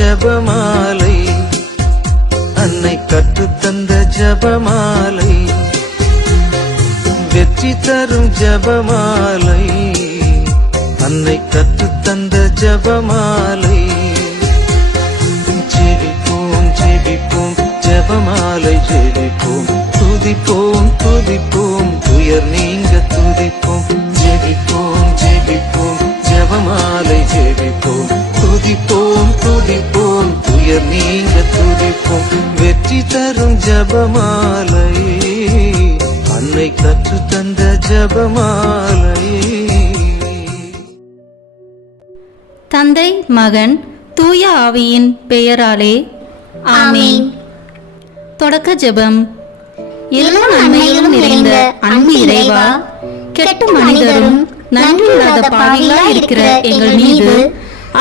ஜபமாலை, அன்னை கற்றுத்தந்த ஜபமாலை, வெற்றி தரும் ஜபமாலை, அன்னை கற்றுத்தந்த ஜபமாலை. ஜெபிப்போம் ஜெபிப்போம் ஜபமாலை ஜெபிப்போம், துதிப்போம் துதிப்போம் துயர் நீங்க துதிப்போம். ஜெபிப்போம் ஜெபிப்போம் ஜபமாலை ஜெபிப்போம், துதிப்போம் துதிப்போம் துயர் நீங்க துதிப்போம். வெற்றி தரும் ஜபமாலை, அன்னை கற்றுத்தந்த ஜபமாலை. தந்தை மகன் தூய ஆவியின் பெயராலே ஆமென். தொடக்க ஜெபம். எல்லா நன்மைகளும் நிறைந்த அன்பு இறைவா, கெட்ட மனிதரும் நன்றியில்லாத பாவிகளாய் இருக்கிற எங்கள் மீது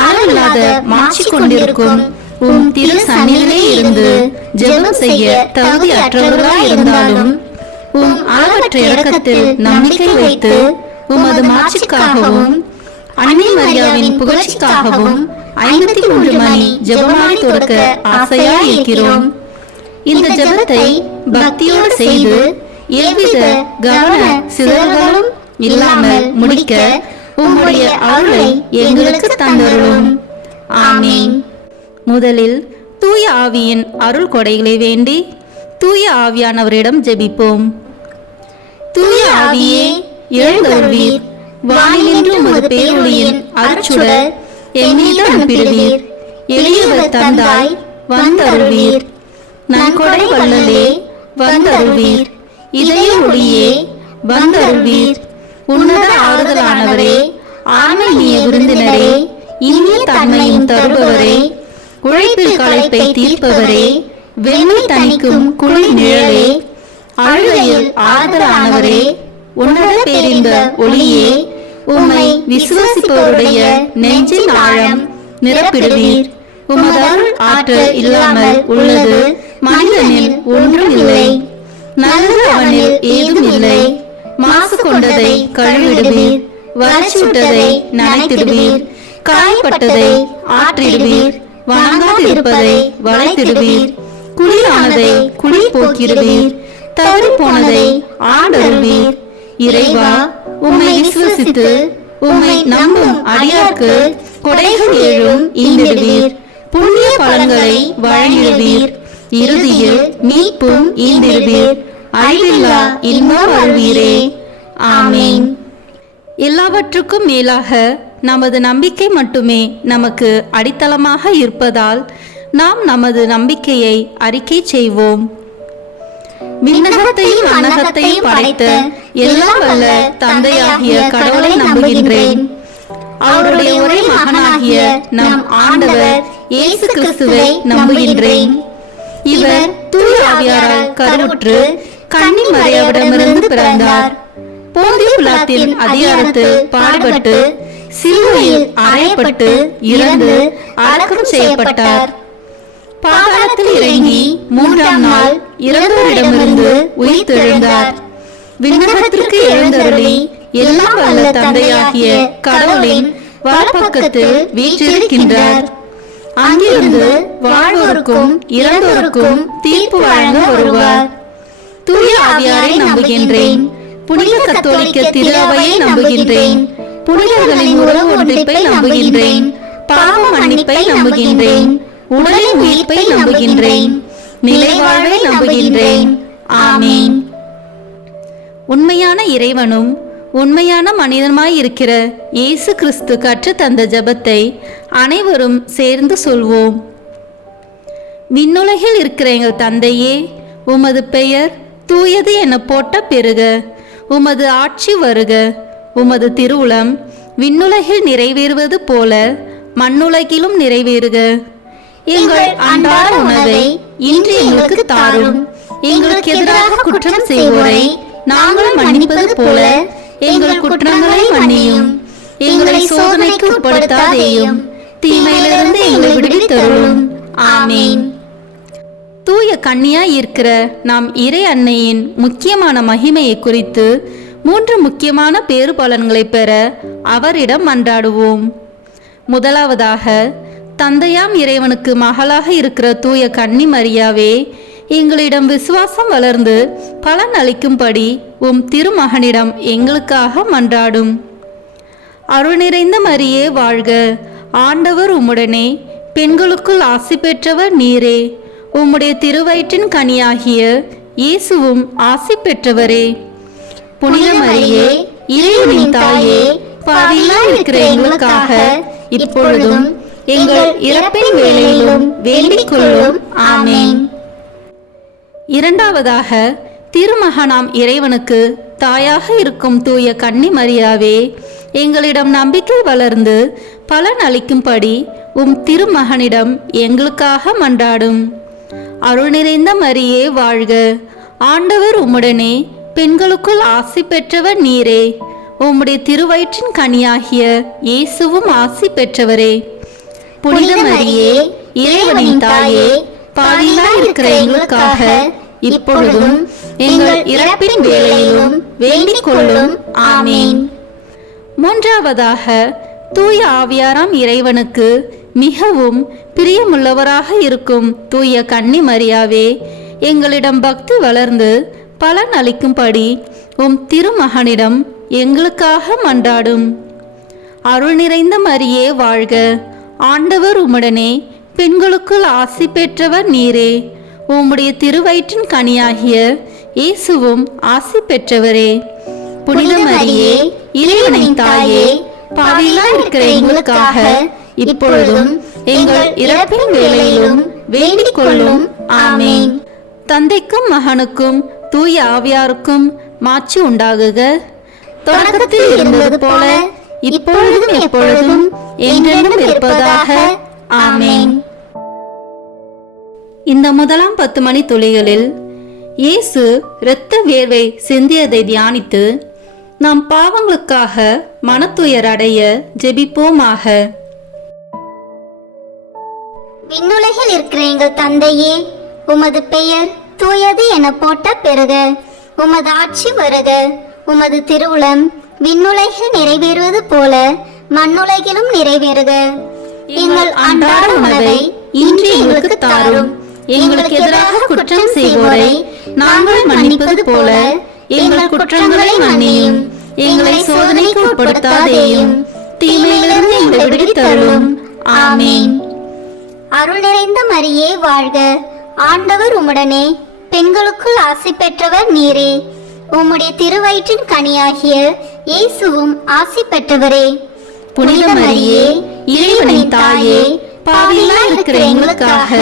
அளவில்லாத மாட்சி கொண்டிருக்கும் உம் திரு சந்நிதியிலே இருந்து ஜெபம் செய்ய தகுதி அற்றவர்களாய் இருந்தாலும் உம் அளவற்ற இரக்கத்தில் நம்பிக்கை வைத்து உமது மாட்சிக்காகவும் அன்னை மரியாவின் புகழ்ச்சிக்காகவும் 53 மணி ஜெபமாலை தொடக்க ஆசையாய் இருக்கிறோம். இந்த ஜெபத்தை பக்தியோடு செய்து எவ்வித கவன சிதறல்களும் இல்லாமல் முடிக்க உம்முடைய அருளை எங்களுக்கு தந்தருளும். ஆமென். முதலில் தூய ஆவியின் அருள் கொடைகளை வேண்டி தூய ஆவியானவரிடம் ஜெபிப்போம். தூய ஆவியே எழுந்தருள்வீர், வானினின்று உமது பேரொளியின் அருட்சுடர் எம்மீது அனுப்பிடுவீர். எளியவர் தந்தாய் வந்தருள்வீர், நன்கொடை வள்ளலே வந்தருள்வீர். இதய ஒளியே வந்தருள்வீர். உன்னத ஆறுதலானவரே, ஆன்மீக விருந்தினரே, இனிய தன்மையும் தருபவரே, உழைப்பில் களைப்பை தீர்ப்பவரே, வெண்மை தணிக்கும் குளிர் நிழலே, அழுகையில் ஆறுதலானவரே, உன்னத பேரின்ப ஒளியே, உம்மை விசுவாசிப்பவருடைய நெஞ்சின் ஆழம் நிரப்பிடுவீர். உமது அருள் ஆற்றல் இல்லாமல் உள்ளது மனிதனில் ஒன்றும் இல்லை. நல்லது அவனில் ஏதும் இல்லை. மாசு கொண்டதை கழுவிடுவீர், வறட்சிவிட்டதை நனைத்திடுவீர், காயப்பட்டதை ஆற்றிடுவீர், வணங்காதிருப்பதை வளைத்திடுவீர், குளிரானதை குளிர் போக்கிடுவீர், தவறி போனதை ஆண்டருள்வீர். இறைவா, உம்மை விசுவசித்து உம்மை நம்பும் அடியார்க்கு கொடைகள் ஏழும் ஈந்திடுவீர், புண்ணிய பலன்களை வழங்கிடுவீர், இறுதியில் மீட்பும் ஈந்திடுவீர், அழிவில்லா இன்பம் அருள்வீரே. ஆமென். எல்லாவற்றுக்கும் மேலாக நமது நம்பிக்கை மட்டுமே நமக்கு அடித்தளமாக இருப்பதால் நாம் நமது நம்பிக்கையை அறிக்கை செய்வோம். விண்ணகத்தையும் மண்ணகத்தையும் படைத்த எல்லாம் வல்ல தந்தையாகிய கடவுளை நம்புகின்றேன். அவருடைய ஒரே மகனாகிய நம் ஆண்டவர் இயேசு கிறிஸ்துவை நம்புகின்றேன். இவர் தூய ஆவியாரால் கருவுற்று கன்னி மரியாவிடமிருந்து பிறந்தார். போந்திய பிலாத்தின் அதிகாரத்தில் பாடுபட்டு சிலுவையில் அறையப்பட்டு இறந்து அடக்கம் செய்யப்பட்டார். பாதாளத்தில் இறங்கி 3ஆம் நாள் இறந்தோரிடமிருந்து உயிர்த்தெழுந்தார். விண்ணகத்திற்கு எழுந்தருளி எல்லாம் வல்ல தந்தையாகிய கடவுளின் வலப்பக்கத்தில் வீற்றிருக்கின்றார். அங்கிருந்து வாழ்வோருக்கும் இறந்தோருக்கும் தீர்ப்பு வழங்க வருவார். தூய ஆவியாரை நம்புகின்றேன். புனித கத்தோலிக்க திரு அவையை நம்புகின்றேன். புனிதர்களின் உறவு ஒன்றிப்பை நம்புகின்றேன். பாவ மன்னிப்பை நம்புகின்றேன். உடலின் உயிர்ப்பை நம்புகின்றேன். நிலைவாழ்வை நம்புகின்றேன். ஆமென். உண்மையான இறைவனும் உண்மையான மனிதனுமாய் இருக்கிற இயேசு கிறிஸ்து கற்று தந்த ஜெபத்தை அனைவரும் சேர்ந்து சொல்வோம். விண்ணுலகில் இருக்கிற எங்கள் தந்தையே, உமது பெயர் தூயது என போட்ட பெருக. உமது ஆட்சி வருக. உமது திருவுளம் விண்ணுலகில் நிறைவேறுவது போல மண்ணுலகிலும் நிறைவேறுக. எங்கள் அன்றாட உணவை இன்று எங்களுக்கு தாரும். எங்களுக்கு எதிராக குற்றம் செய்வோரை நாங்கள் மன்னிப்பது போல எங்கள் குற்றங்களை மன்னியும். எங்களை சோதனைக்கு உட்படுத்தாதேயும், தீமையிலிருந்து எங்களை விடுவித்தருளும். ஆமென். தூய கன்னியாய் இருக்கிற நாம் இறை அன்னையின் முக்கியமான மகிமையை குறித்து 3 முக்கியமான பேறு பலன்களை பெற அவரிடம் மன்றாடுவோம். முதலாவதாக, தந்தையாம் இறைவனுக்கு மகளாக இருக்கிற தூய கன்னி மரியாவே, எங்களிடம் விசுவாசம் வளர்ந்து பலன் அளிக்கும்படி உம் திருமகனிடம் எங்களுக்காக மன்றாடும். அருள் நிறைந்த மரியே வாழ்க, ஆண்டவர் உம்முடனே, பெண்களுக்குள் ஆசி பெற்றவர் நீரே. உம்முடைய திருவயிற்றின் கனியாகிய இயேசுவும் ஆசி பெற்றவரே. புனித மரியே, இறைவனின் தாயே, பாவிகளாய் இருக்கிற எங்களுக்காக இப்பொழுதும் எங்கள் இறப்பின் வேளையிலும் வேண்டிக் கொள்ளும். ஆமேன். இரண்டாவதாக, திருமகனாம் இறைவனுக்கு தாயாக இருக்கும் தூய கன்னி மரியாவே, எங்களிடம் நம்பிக்கை வளர்ந்து பலன் அளிக்கும்படி உம் திருமகனிடம் எங்களுக்காக மன்றாடும். அருள் நிறைந்த மரியே வாழ்க, ஆண்டவர் உம்முடனே, பெண்களுக்குள் ஆசி பெற்றவர் நீரே. உம்முடைய திருவயிற்றின் கனியாகிய இயேசுவும் ஆசி பெற்றவரே. புனித மரியே, இறைவனின் தாயே, பாவிகளாய் இருக்கிற எங்களுக்காக இப்பொழுதும் எங்கள் இறப்பின் வேளையிலும் வேண்டிக் கொள்ளும். ஆமேன். மூன்றாவதாக, தூய ஆவியாராம் இறைவனுக்கு மிகவும் பிரியமுள்ளவராக இருக்கும் தூய கன்னி மரியாவே, எங்களிடம் பக்தி வளர்ந்து பலன் அளிக்கும்படி உம் திருமகனிடம் எங்களுக்காக மன்றாடும். அருள் நிறைந்த மரியே வாழ்க, ஆண்டவர் உம்முடனே, பெண்களுக்குள் ஆசி பெற்றவர் நீரே. உம்முடைய திருவயிற்றின் கனியாகிய இயேசுவும் ஆசி பெற்றவரே. புனித மரியே, இறைவனின் தாயே, பாவிகளாய் இருக்கிற எங்களுக்காக இப்பொழுதும் எங்கள் இறப்பின் வேளையிலும் வேண்டிக் கொள்ளும். ஆமேன். தந்தைக்கும் மகனுக்கும் தூய ஆவியாருக்கும் மாட்சி உண்டாகுக. தொடக்கத்தில் இருந்தது போல இப்பொழுதும் எப்பொழுதும் என்றென்றும் இருப்பதாக. ஆமேன். இந்த முதலாம் 10 மணி துளிகளில் இயேசு இரத்த வேர்வை சிந்தியதை தியானித்து நம் பாவங்களுக்காக மனத்துயர் அடைய ஜெபிப்போமாக. விண்ணுலகில் இருக்கிற எங்கள் தந்தையே, உமது பெயர் தூயது என போட்ட பெறுக. உமது ஆட்சி வருக. உமது திருவுளம் விண்ணுலகில் நிறைவேறுவது போல மண்ணுலகிலும் நிறைவேறுக. எங்கள் அன்றாட உணவை இன்று எங்களுக்கு தாரும். எங்களுக்கு எதிராக குற்றம் செய்வோரை நாங்கள் மன்னிப்பது போல எங்கள் குற்றங்களை மன்னியும். எங்களை சோதனைக்கு உட்படுத்தாதேயும், தீமையிலிருந்து எங்களை விடுவித்தருளும். ஆமேன். அருள் நிறைந்த மரியே வாழ்க, ஆண்டவர் உம்முடனே, பெண்களுக்குள் ஆசி பெற்றவர் நீரே. உம்முடைய திருவயிற்றின் கனியாகிய இயேசுவும் ஆசி பெற்றவரே. புனித மரியே, இறைவனின் தாயே, பாவிகளாய் இருக்கிற எங்களுக்காக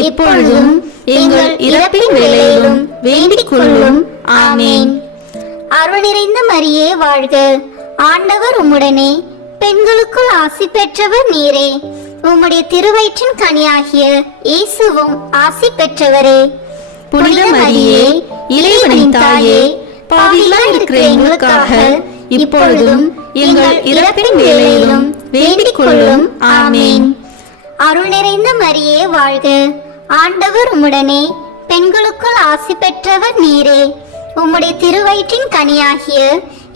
இப்பொழுதும் எங்கள் இறப்பின் வேளையிலும் வேண்டிக் கொள்ளும். ஆமேன். அருள் நிறைந்த மரியே வாழ்க, ஆண்டவர் உம்முடனே, பெண்களுக்குள் ஆசி பெற்றவர் நீரே. உம்முடைய திருவயிற்றின் கனியாகிய இயேசுவும் ஆசி பெற்றவரே. புனித மரியே, இறைவனின் தாயே, பாவிகளாய் இருக்கிற எங்களுக்காக இப்பொழுதும் எங்கள் இறப்பின் வேளையிலும் வேண்டிக் கொள்ளும். ஆமேன். அருள் நிறைந்த மரியே வாழ்க, ஆண்டவர் உம்முடனே, பெண்களுக்குள் ஆசி பெற்றவர் நீரே. உம்முடைய திருவயிற்றின் கனியாகிய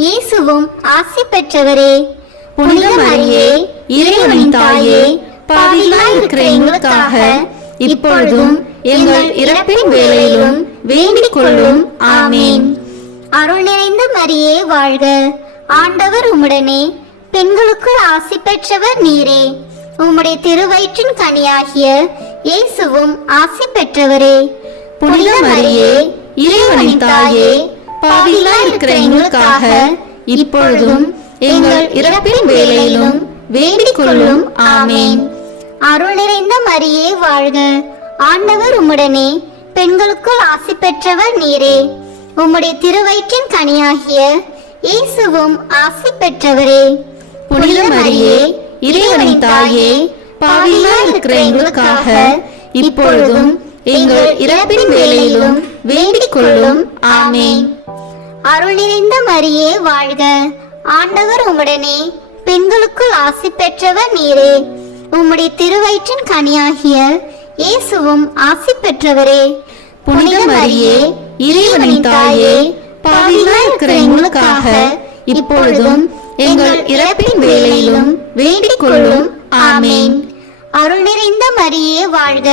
இயேசுவும் ஆசி பெற்றவரே. புனித மரியே, இறைவனின் தாயே, பாவிகளாய் இருக்கிற எங்களுக்காக இப்பொழுதும் எங்கள் இறப்பின் வேளையிலும் வேண்டிக் கொள்ளும். ஆமேன். அருள் நிறைந்த மரியே வாழ்க, ஆண்டவர் உம்முடனே, பெண்களுக்குள் ஆசி பெற்றவர் நீரே. உம்முடைய திருவயிற்றின் கனியாகிய இயேசுவும் ஆசி பெற்றவரே. புனித மரியே, இறைவனின் தாயே, பாவிகளாய் இருக்கிற எங்களுக்காக இப்பொழுதும் எங்கள் இறப்பின் வேளையிலும் வேண்டிக் கொள்ளும். ஆமேன். அருள் நிறைந்த மரியே வாழ்க, ஆண்டவர் உம்முடனே, பெண்களுக்குள் ஆசி பெற்றவர் நீரே. உம்முடைய திருவயிற்றின் கனியாகிய இயேசுவும் ஆசி பெற்றவரே. புனித மரியே, இறைவனின் தாயே, பாவிகளாய் இருக்கிற எங்களுக்காக இப்பொழுதும் எங்கள் இறப்பின் வேளையிலும் வேண்டிக் கொள்ளும். ஆமேன். அருள் நிறைந்த மரியே வாழ்க, ஆண்டவர் உம்முடனே, பெண்களுக்குள் ஆசி பெற்றவர் நீரே. உம்முடைய திருவயிற்றின் கனியாகிய இயேசுவும் ஆசி பெற்றவரே. புனித மரியே, இறைவனின் தாயே, பாவிகளாய் இருக்கிற எங்களுக்காக இப்பொழுதும் எங்கள் இறப்பின் வேளையிலும் வேண்டிக் கொள்ளும். ஆமேன். அருள் நிறைந்த மரியே வாழ்க,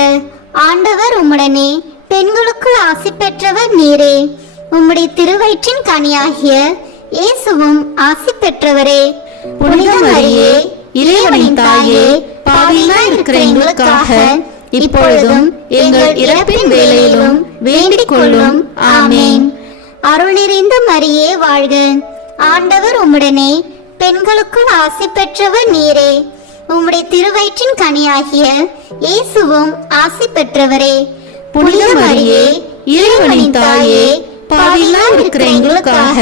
ஆண்டவர் உம்முடனே, பெண்களுக்குள் ஆசி பெற்றவர் நீரே. உம்முடைய திருவயிற்றின் கனியாகிய இயேசுவும் ஆசி பெற்றவரே. புனித மரியே, இறைவனின் தாயே, பாவிகளாய் இருக்கிற எங்களுக்காக இப்பொழுதும் எங்கள் இறப்பின் வேளையிலும் வேண்டிக் கொள்ளும். ஆமேன். அருள் நிறைந்த மரியே வாழ்க, ஆண்டவர் உம்முடனே, பெண்களுக்குள் ஆசி பெற்றவர் நீரே. உம்முடைய திருவயிற்றின் கனியாகிய இயேசுவும் ஆசி பெற்றவரே. புனித மரியே, இறைவனின் தாயே, பாவிகளாய் இருக்கிற எங்களுக்காக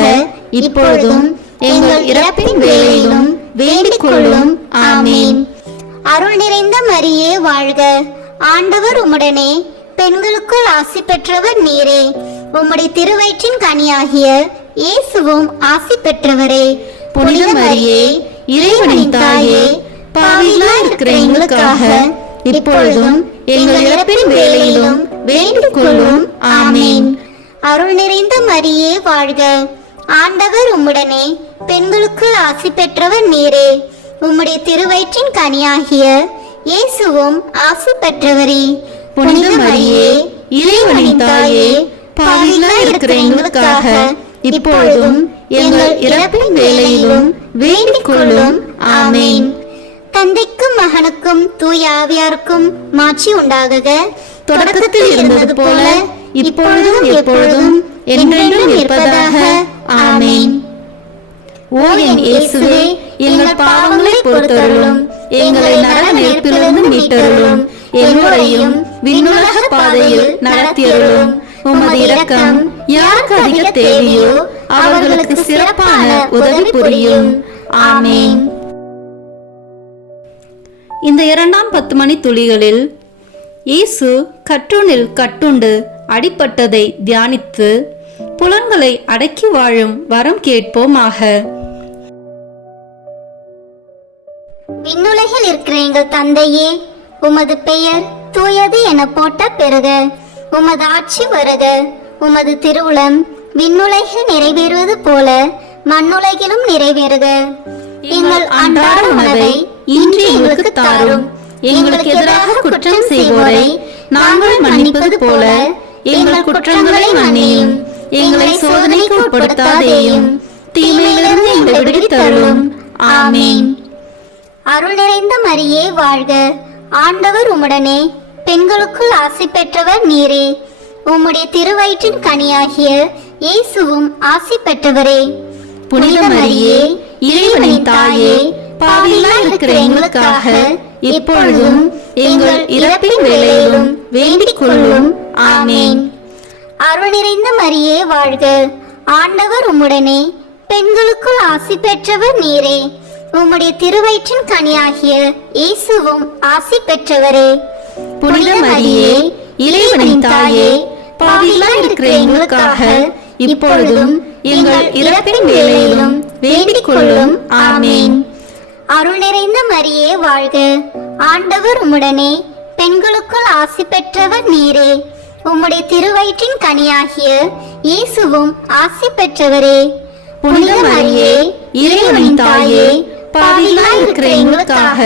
இப்பொழுதும் எங்கள் இறப்பின் வேளையிலும் வேண்டிக் கொள்ளும். ஆமேன். அருள் நிறைந்த மரியே வாழ்க, ஆண்டவர் உம்முடனே, பெண்களுக்குள் ஆசி பெற்றவர் நீரே. உம்முடைய திருவயிற்றின் கனியாகிய இயேசுவும் ஆசி பெற்றவரே. புனித மரியே, இறைவனின் தாயே, பாவிகளாய் இருக்கிற எங்களுக்காக இப்பொழுதும் எங்கள் இறப்பின் வேளையிலும் வேண்டிக் கொள்ளும். ஆமேன். அருள் நிறைந்த மரியே வாழ்க, ஆண்டவர் உம்முடனே, பெண்களுக்குள் ஆசி பெற்றவர் நீரே. உம்முடைய திருவயிற்றின் கனியாகிய இயேசுவும் ஆசி பெற்றவரே. புனித மரியே, இறைவனின் தாயே, பாவிகளாய் இருக்கிற எங்களுக்காக இப்பொழுதும் எங்கள் இறப்பின் வேளையிலும் வேண்டிக் கொள்ளும். ஆமேன். தந்தைக்கும் மகனுக்கும் தூய ஆவியாருக்கும் மாட்சி உண்டாகுக. தொடக்கத்தில் இருந்தது போல இப்பொழுதும் எப்பொழுதும் என்றென்றும் இருப்பதாக. ஆமேன். ஓ என் இயேசுவே, எங்கள் பாவங்களை பொறுத்தருளும், எங்களை நரக நெருப்பிலிருந்து மீட்டருளும், எல்லோரையும் விண்ணுலக பாதையில் நடத்தியருளும். உமது இரக்கம் யாருக்கு அதிக தேவையோ அவர்களுக்கு சிறப்பான உதவி புரியும். ஆமேன். இந்த 2ஆம் 10 மணி துளிகளில் இயேசு கற்றூனில் கட்டுண்டு அடிபட்டதை தியானித்து புலன்களை அடக்கி வாழும் வரம் கேட்போமாக. விண்ணுலகில் இருக்கிற எங்கள் தந்தையே, உமது பெயர் தூயது என போட்ட பெறுக. உமது ஆட்சி வருக. உமது திருவுளம் விண்ணுலகில் நிறைவேறுவது போல மண்ணுலகிலும் நிறைவேறுக. எங்கள் அன்றாட உணவை இன்று எங்களுக்கு தாரும். எங்களுக்கு எதிராக குற்றம் செய்வோரை நாங்கள் மன்னிப்பது போல எங்கள் குற்றங்களை மன்னியும். எங்களை சோதனைக்கு உட்படுத்தாதேயும், தீமையிலிருந்து எங்களை விடுவித்தருளும். ஆமேன். அருள் நிறைந்த மரியே வாழ்க, ஆண்டவர் உம்முடனே, பெண்களுக்குள் ஆசி பெற்றவர் நீரே. உம்முடைய திருவயிற்றின் கனியாகிய இயேசுவும் ஆசி பெற்றவரே. புனித மரியே, இறைவனின் தாயே, பாவிகளாய் இருக்கிற எங்களுக்காக இப்பொழுதும் எங்கள் இறப்பின் வேளையிலும் வேண்டிக் கொள்ளும். ஆமேன். அருள் நிறைந்த மரியே வாழ்க, ஆண்டவர் உம்முடனே, பெண்களுக்குள் ஆசி பெற்றவர் நீரே. உம்முடைய திருவயிற்றின் கனியாகிய இயேசுவும் ஆசி பெற்றவரே. புனித மரியே, இறைவனின் தாயே, பாவிகளாய் இருக்கிற எங்களுக்காக இப்பொழுதும் எங்கள் இறப்பின் வேளையிலும் வேண்டிக் கொள்ளும். ஆமேன். அருள் நிறைந்த மரியே வாழ்க, ஆண்டவர் உம்முடனே, பெண்களுக்குள் ஆசி பெற்றவர் நீரே. உம்முடைய திருவயிற்றின் கனியாகிய இயேசுவும் ஆசி பெற்றவரே. புனித மரியே, இறைவனின் தாயே, பாவிகளாய் இருக்கிற எங்களுக்காக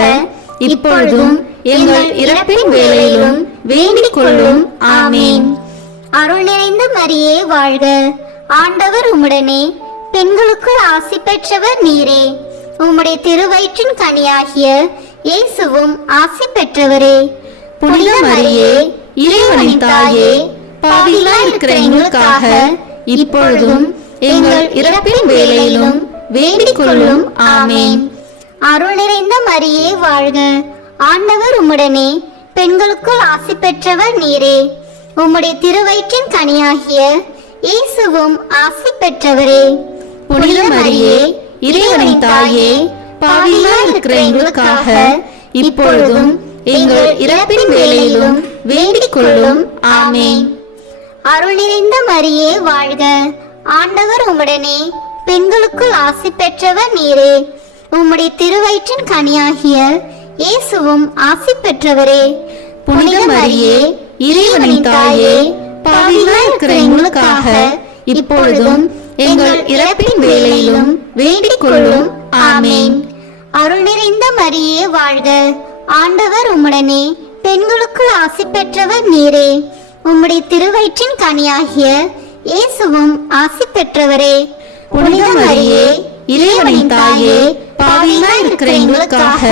இப்பொழுதும் எங்கள் இறப்பின் வேளையிலும் வேண்டிக் கொள்ளும். ஆமேன். அருள் நிறைந்த மரியே வாழ்க, ஆண்டவர் உம்முடனே, பெண்களுக்குள் ஆசி பெற்றவர் நீரே. உம்முடைய திருவயிற்றின் கனியாகிய இயேசுவும் ஆசி பெற்றவரே. புனித மரியே, இறைவனின் தாயே, பாவிகளாய் இருக்கிற எங்களுக்காக இப்பொழுதும் எங்கள் இறப்பின் வேளையிலும் வேண்டிக் கொள்ளும். ஆமேன். அருள் நிறைந்த மரியே வாழ்க, ஆண்டவர் உம்முடனே, பெண்களுக்குள் ஆசி பெற்றவர் நீரே. உம்முடைய திருவயிற்றின் கனியாகிய இயேசுவும் ஆசி பெற்றவரே. புனித மரியே, இறைவனின் தாயே, பாவிகளாய் இருக்கிற எங்களுக்காக இப்பொழுதும் எங்கள் இறப்பின் வேளையிலும் வேண்டிக் கொள்ளும். ஆமேன். அருள் நிறைந்த மரியே வாழ்க, ஆண்டவர் உம்முடனே, பெண்களுக்குள் ஆசி பெற்றவர் நீரே. உம்முடைய திருவயிற்றின் கனியாகிய இயேசுவும் ஆசி பெற்றவரே. புனித மரியே, இறைவனின் தாயே, பாவிகளாய் இருக்கிற எங்களுக்காக இப்பொழுதும் எங்கள் இறப்பின் வேளையிலும் வேண்டிக் கொள்ளும். ஆமேன். அருள் நிறைந்த மரியே வாழ்க, ஆண்டவர் உம்முடனே பெண்களுக்குள் ஆசி பெற்றவர் நீரே. உம்முடைய திருவயிற்றின் கனியாகிய இயேசுவும் ஆசி பெற்றவரே. புனித மரியே, இறைவனின் தாயே, பாவிகளாய் இருக்கிற எங்களுக்காக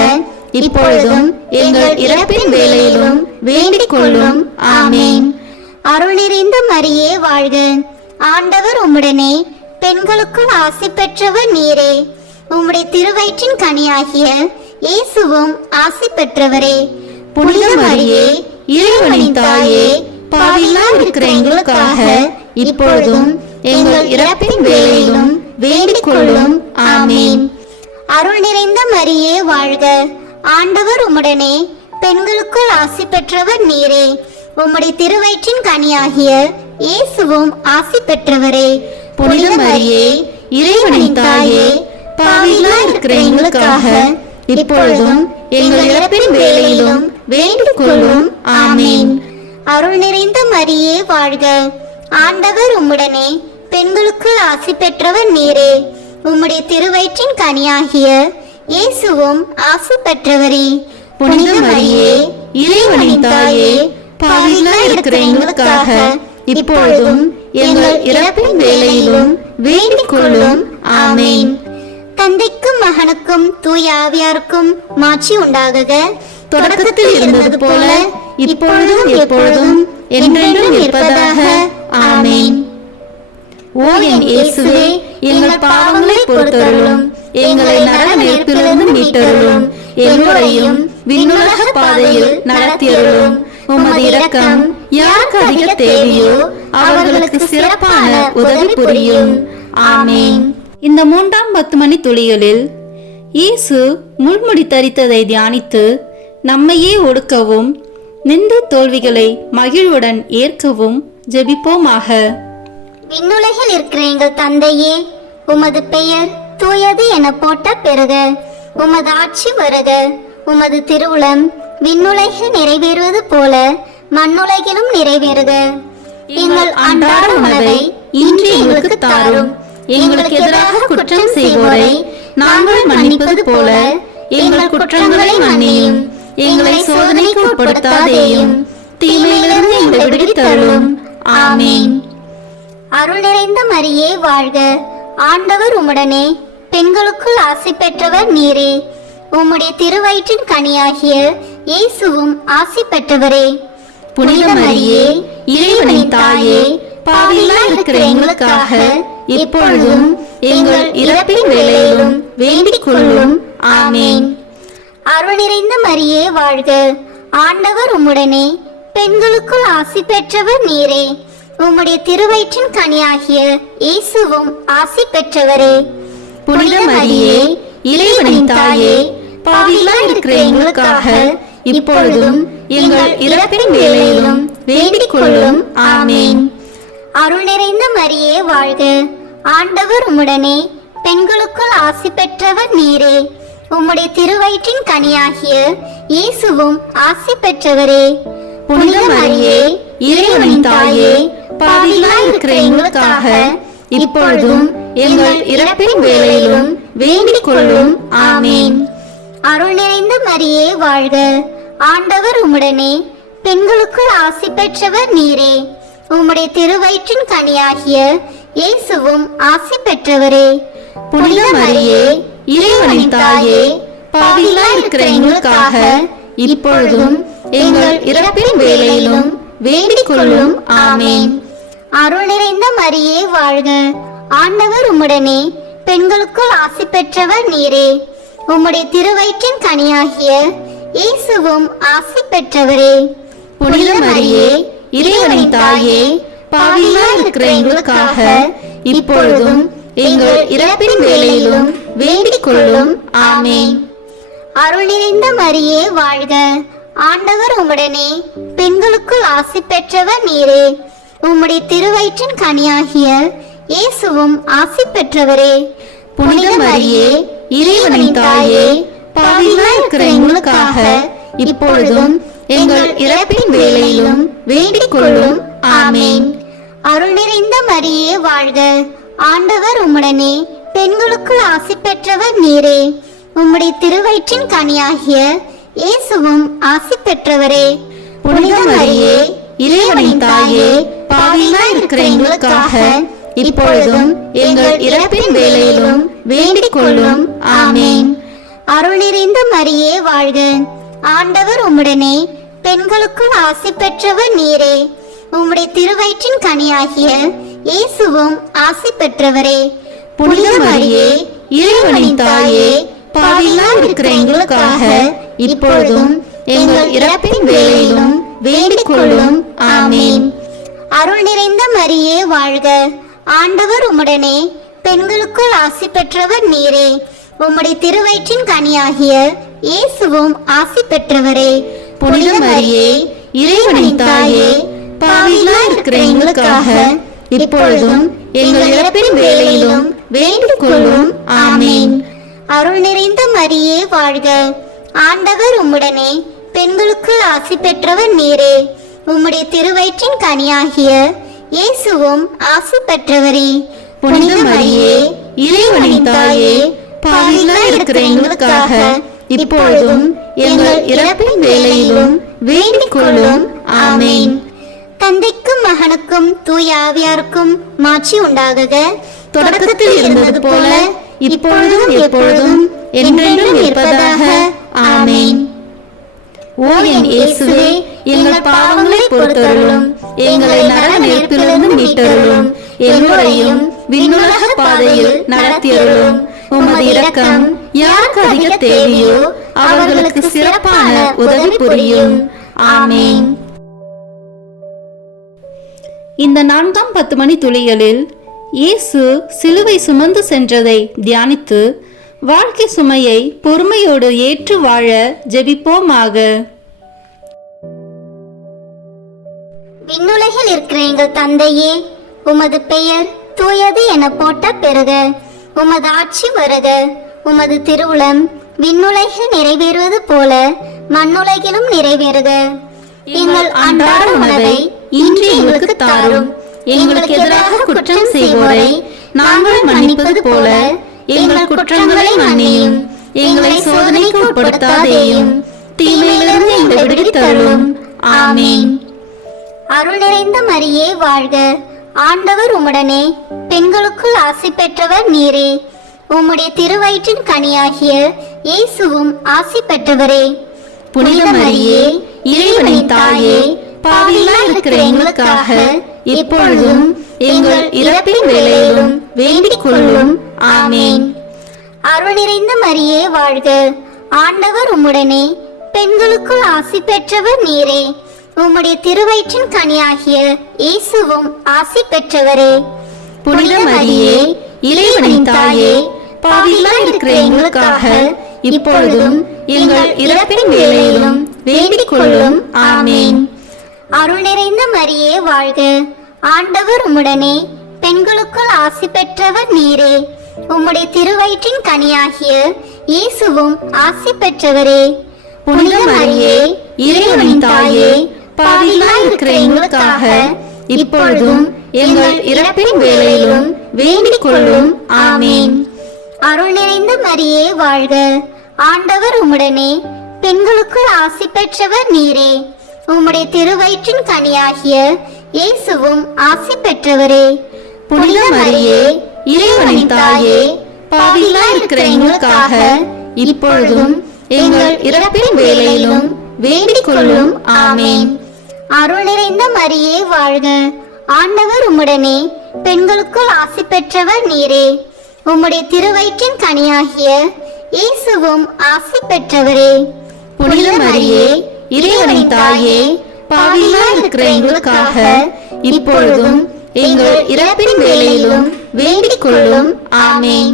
இப்பொழுதும் எங்கள் இறப்பின் வேளையிலும் வேண்டிக் கொள்ளும். ஆமேன். அருள் நிறைந்த மரியே வாழ்க. ஆண்டவர் உம்முடனே பெண்களுக்குள் ஆசி பெற்றவர் நீரே. உம்முடைய திருவயிற்றின் கனியாகிய இயேசுவும் ஆசி பெற்றவரே. புனித மரியே, இறைவனின் தாயே, பாவிகளாய் இருக்கிற எங்களுக்காக இப்பொழுதும் எங்கள் இறப்பின் வேளையிலும் வேண்டிக் கொள்ளும். ஆமேன். அருள் நிறைந்த மரியே வாழ்க. ஆண்டவர் உம்முடனே பெண்களுக்குள் ஆசி பெற்றவர் நீரே. உம்முடைய திருவயிற்றின் கனியாகிய இயேசுவும் ஆசி பெற்றவரே. புனித மரியே, இறைவனின் தாயே, பாவிகளாய் இருக்கிற எங்களுக்காக இப்பொழுதும் எங்கள் இறப்பின் வேளையிலும் வேண்டிக் கொள்ளும். ஆமேன். அருள் நிறைந்த மரியே வாழ்க. ஆண்டவர் உம்முடனே பெண்களுக்குள் ஆசி பெற்றவர் நீரே. உம்முடைய திருவயிற்றின் கனியாகிய இயேசுவும் ஆசி பெற்றவரே. புனித மரியே, இறைவனின் தாயே, பாவிகளாய் இருக்கிற எங்களுக்காக இப்பொழுதும் எங்கள் இறப்பின் வேளையிலும் வேண்டிக் கொள்ளும். ஆமேன். தந்தைக்கும் மகனுக்கும் தூய ஆவியாருக்கும் மாட்சி உண்டாகுக. தொடக்கத்தில் இருந்தது போல இப்பொழுதும் எப்பொழுதும் என்றென்றும் இருப்பதாக. ஆமேன். ஓ என் இயேசுவே, எங்கள் பாவங்களை பொறுத்தருளும், எங்களை நரக நெருப்பிலிருந்து மீட்டருளும், எல்லோரையும் விண்ணுலக பாதையில் நடத்தியருளும். உமது இரக்கம் யாருக்கு அதிக தேவையோ அவர்களுக்கு சிறப்பான உதவி புரியும். ஆமேன். இந்த 3ஆம் 10 மணி துளிகளில் இயேசு முள்முடி தரித்ததை தியானித்து நம்மையே ஒடுக்கவும் நின்ற தோல்விகளை மகிழ்வுடன் ஏற்கவும் ஜெபிப்போமாக. விண்ணுலகில் இருக்கிற எங்கள் தந்தையே, உமது பெயர் தூயது என போட்ட பெறுக. உமது ஆட்சி வருக. உமது திருவுளம் விண்ணுலகில் நிறைவேறுவது போல மண்ணுலகிலும் நிறைவேறுக. எங்கள் அன்றாட உணவை இன்று எங்களுக்கு தாரும். எங்களுக்கு எதிராக குற்றம் செய்வோரை நாங்கள் மன்னிப்பது போல எங்கள் குற்றங்களை மன்னியும். எங்களை சோதனைக்கு உட்படுத்தாதேயும், தீமையிலிருந்து எங்களை விடுவித்தருளும். ஆமேன். அருள் நிறைந்த மரியே வாழ்க. ஆண்டவர் உம்முடனே பெண்களுக்குள் ஆசி பெற்றவர் நீரே. உம்முடைய திருவயிற்றின் கனியாகிய இயேசுவும் ஆசி பெற்றவரே. புனித மரியே, இறைவனின் தாயே, பாவிகளாய் இருக்கிற எங்களுக்காக இப்பொழுதும் எங்கள் இறப்பின் வேளையிலும் வேண்டிக் கொள்ளும். ஆமேன். அருள் நிறைந்த மரியே வாழ்க. ஆண்டவர் உம்முடனே பெண்களுக்குள் ஆசி பெற்றவர் நீரே. உம்முடைய திருவயிற்றின் கனியாகிய இயேசுவும் ஆசி பெற்றவரே. புனித மரியே, இறைவனின் தாயே, பாவிகளாய் இருக்கிற எங்களுக்காக இப்பொழுதும் எங்கள் இறப்பின் வேளையிலும் வேண்டிக் கொள்ளும். ஆமேன். அருள் நிறைந்த மரியே வாழ்க. ஆண்டவர் உம்முடனே பெண்களுக்குள் ஆசி பெற்றவர் நீரே. உம்முடைய திருவயிற்றின் கனியாகிய இயேசுவும் ஆசி பெற்றவரே. புனித மரியே, இறைவனின் தாயே, பாவிகளாய் இருக்கிற எங்களுக்காக இப்பொழுதும் எங்கள் இறப்பின் வேளையிலும் வேண்டிக் கொள்ளும். ஆமேன். அருள் நிறைந்த மரியே வாழ்க. ஆண்டவர் உம்முடனே பெண்களுக்குள் ஆசி பெற்றவர் நீரே. உம்முடைய திருவயிற்றின் கனியாகிய இயேசுவும் ஆசி பெற்றவரே. புனித மரியே, இறைவனின் தாயே, பாவிகளாய் இருக்கிற எங்களுக்காக இப்பொழுதும் எங்கள் இறப்பின் வேளையிலும் வேண்டிக் கொள்ளும். ஆமேன். அருள் நிறைந்த மரியே வாழ்க. ஆண்டவர் உம்முடனே பெண்களுக்குள் ஆசி பெற்றவர் நீரே. உம்முடைய திருவயிற்றின் கனியாகிய இயேசுவும் ஆசி பெற்றவரே. புனித மரியே, இறைவனின் தாயே, பாவிகளாய் இருக்கிற எங்களுக்காக இப்பொழுதும் எங்கள் இறப்பின் வேளையிலும் வேண்டிக் கொள்ளும். ஆமேன். அருள் நிறைந்த மரியே வாழ்க. ஆண்டவர் உம்முடனே பெண்களுக்குள் ஆசி பெற்றவர் நீரே. உம்முடைய திருவயிற்றின் கனியாகிய இயேசுவும் ஆசி பெற்றவரே. புனித மரியே, இறைவனின் தாயே, பாவிகளாய் இருக்கிற எங்களுக்காக இப்பொழுதும் எங்கள் இறப்பின் வேளையிலும் வேண்டிக் கொள்ளும். ஆமேன். அருள் நிறைந்த மரியே வாழ்க. ஆண்டவர் உம்முடனே பெண்களுக்குள் ஆசி பெற்றவர் நீரே. உம்முடைய திருவயிற்றின் கனியாகிய இயேசுவும் ஆசி பெற்றவரே. புனித மரியே, இறைவனின் தாயே, பாவிகளாய் இருக்கிற எங்களுக்காக இப்பொழுதும் எங்கள் இறப்பின் வேளையிலும் வேண்டிக் கொள்ளும். ஆமேன். அருள் நிறைந்த மரியே வாழ்க. ஆண்டவர் உம்முடனே, பெண்களுக்குள் ஆசி பெற்றவர் நீரே. உம்முடைய திருவயிற்றின் கனியாகிய இயேசுவும் ஆசி பெற்றவரே. புனித மரியே, இறைவனின் தாயே, பாவிகளாய் இருக்கிற எங்களுக்காக இப்பொழுதும் எங்கள் இறப்பின் வேளையிலும் வேண்டிக் கொள்ளும். ஆமேன். அருள் நிறைந்த மரியே வாழ்க. ஆண்டவர் உம்முடனே, பெண்களுக்குள் ஆசி பெற்றவர் நீரே. உம்முடைய திருவயிற்றின் கனியாகிய இயேசுவும் ஆசி பெற்றவரே. புனித மரியே, இறைவனின் தாயே, பாவிகளாய் இருக்கிற எங்களுக்காக இப்பொழுதும் எங்கள் இறப்பின் வேளையிலும் வேண்டிக் கொள்ளும். ஆமேன். அருள் நிறைந்த மரியே வாழ்க. ஆண்டவர் உம்முடனே, பெண்களுக்குள் ஆசி பெற்றவர் நீரே. உம்முடைய திருவயிற்றின் கனியாகிய இயேசுவும் ஆசி பெற்றவரே. புனித மரியே, இறைவனின் தாயே, பாவிகளாய் இருக்கிற எங்களுக்காக இப்பொழுதும் எங்கள் இறப்பின் வேளையிலும் வேண்டிக் கொள்ளும். ஆமேன். தந்தைக்கும் மகனுக்கும் தூய ஆவியாருக்கும் மாட்சி உண்டாகுக. தொடக்கத்தில் இருந்தது போல இப்பொழுதும் எப்பொழுதும் என்றென்றும் இருப்பதாக. ஆமேன். ஓ என் இயேசுவே, எங்கள் பாவங்களை பொறுத்தருளும், எங்களை நரக நெருப்பிலிருந்து மீட்டருளும், எல்லோரையும் விண்ணுலக பாதையில் நடத்தியருளும். உமது இரக்கம் யாருக்கு அதிக தேவையோ அவர்களுக்கு சிறப்பான உதவி புரியும். ஆமேன். இந்த 4ஆம் 10 மணி துளிகளில் இயேசு சிலுவை சுமந்து சென்றதை தியானித்து வாழ்க்கை சுமையை பொறுமையோடு ஏற்று வாழ ஜெபிப்போமாக. விண்ணுலகில் இருக்கிற எங்கள் தந்தையே, உமது பெயர் தூயது என போட்ட பெறுக. உமது ஆட்சி வருக. உமது திருவுளம் விண்ணுலகில் நிறைவேறுவது போல மண்ணுலகிலும் நிறைவேறுக. எங்கள் அன்றாட உணவை இன்று எங்களுக்கு தாரும். எங்களுக்கு எதிராக குற்றம் செய்வோரை நாங்கள் மன்னிப்பது போல எங்கள் குற்றங்களை மன்னியும். எங்களை சோதனைக்கு உட்படுத்தாதேயும், தீமையிலிருந்து எங்களை விடுவித்தருளும். ஆமேன். அருள் நிறைந்த மரியே வாழ்க. ஆண்டவர் உம்முடனே, பெண்களுக்குள் ஆசி பெற்றவர் நீரே. உம்முடைய திருவயிற்றின் கனியாகிய இயேசுவும் ஆசி பெற்றவரே. புனித மரியே, இறைவனின் தாயே, பாவிகளாய் இருக்கிற எங்களுக்காக இப்பொழுதும் எங்கள் இறப்பின் வேளையிலும் வேண்டிக் கொள்ளும். ஆமேன். அருள் நிறைந்த மரியே வாழ்க. ஆண்டவர் உம்முடனே, பெண்களுக்குள் ஆசி பெற்றவர் நீரே. உம்முடைய திருவயிற்றின் கனியாகிய இயேசுவும் ஆசி பெற்றவரே. புனித மரியே, இறைவனின் தாயே, பாவிகளாய் இருக்கிற எங்களுக்காக இப்பொழுதும் எங்கள் இறப்பின் வேளையிலும் வேண்டிக் கொள்ளும். ஆமேன். அருள் நிறைந்த மரியே வாழ்க. ஆண்டவர் உம்முடனே, பெண்களுக்குள் ஆசி பெற்றவர் நீரே. உம்முடைய திருவயிற்றின் கனியாகிய இயேசுவும் ஆசி பெற்றவரே. புனித மரியே, இறைவனின் தாயே, பாவிகளாய் இருக்கிற எங்களுக்காக இப்பொழுதும் எங்கள் இறப்பின் வேளையிலும் வேண்டிக் கொள்ளும். ஆமேன். அருள் நிறைந்த மரியே வாழ்க. ஆண்டவர் உம்முடனே, பெண்களுக்குள் ஆசி பெற்றவர் நீரே. உம்முடைய திருவயிற்றின் கனியாகிய இயேசுவும் ஆசி பெற்றவரே. புனித மரியே, இறைவனின் தாயே, பாவிகளாய் இருக்கிற எங்களுக்காக இப்பொழுதும் எங்கள் இறப்பின் வேளையிலும் வேண்டிக் கொள்ளும். ஆமேன். அருள் நிறைந்த மரியே வாழ்க. ஆண்டவர் உம்முடனே, பெண்களுக்குள் ஆசி பெற்றவர் நீரே. உம்முடைய திருவயிற்றின் கனியாகிய இயேசுவும் ஆசி பெற்றவரே. புனித மரியே, இறைவனின் தாயே, பாவிகளாய் இருக்கிற எங்களுக்காக இப்பொழுதும் எங்கள் இறப்பின் வேளையிலும் வேண்டிக் கொள்ளும். ஆமேன்.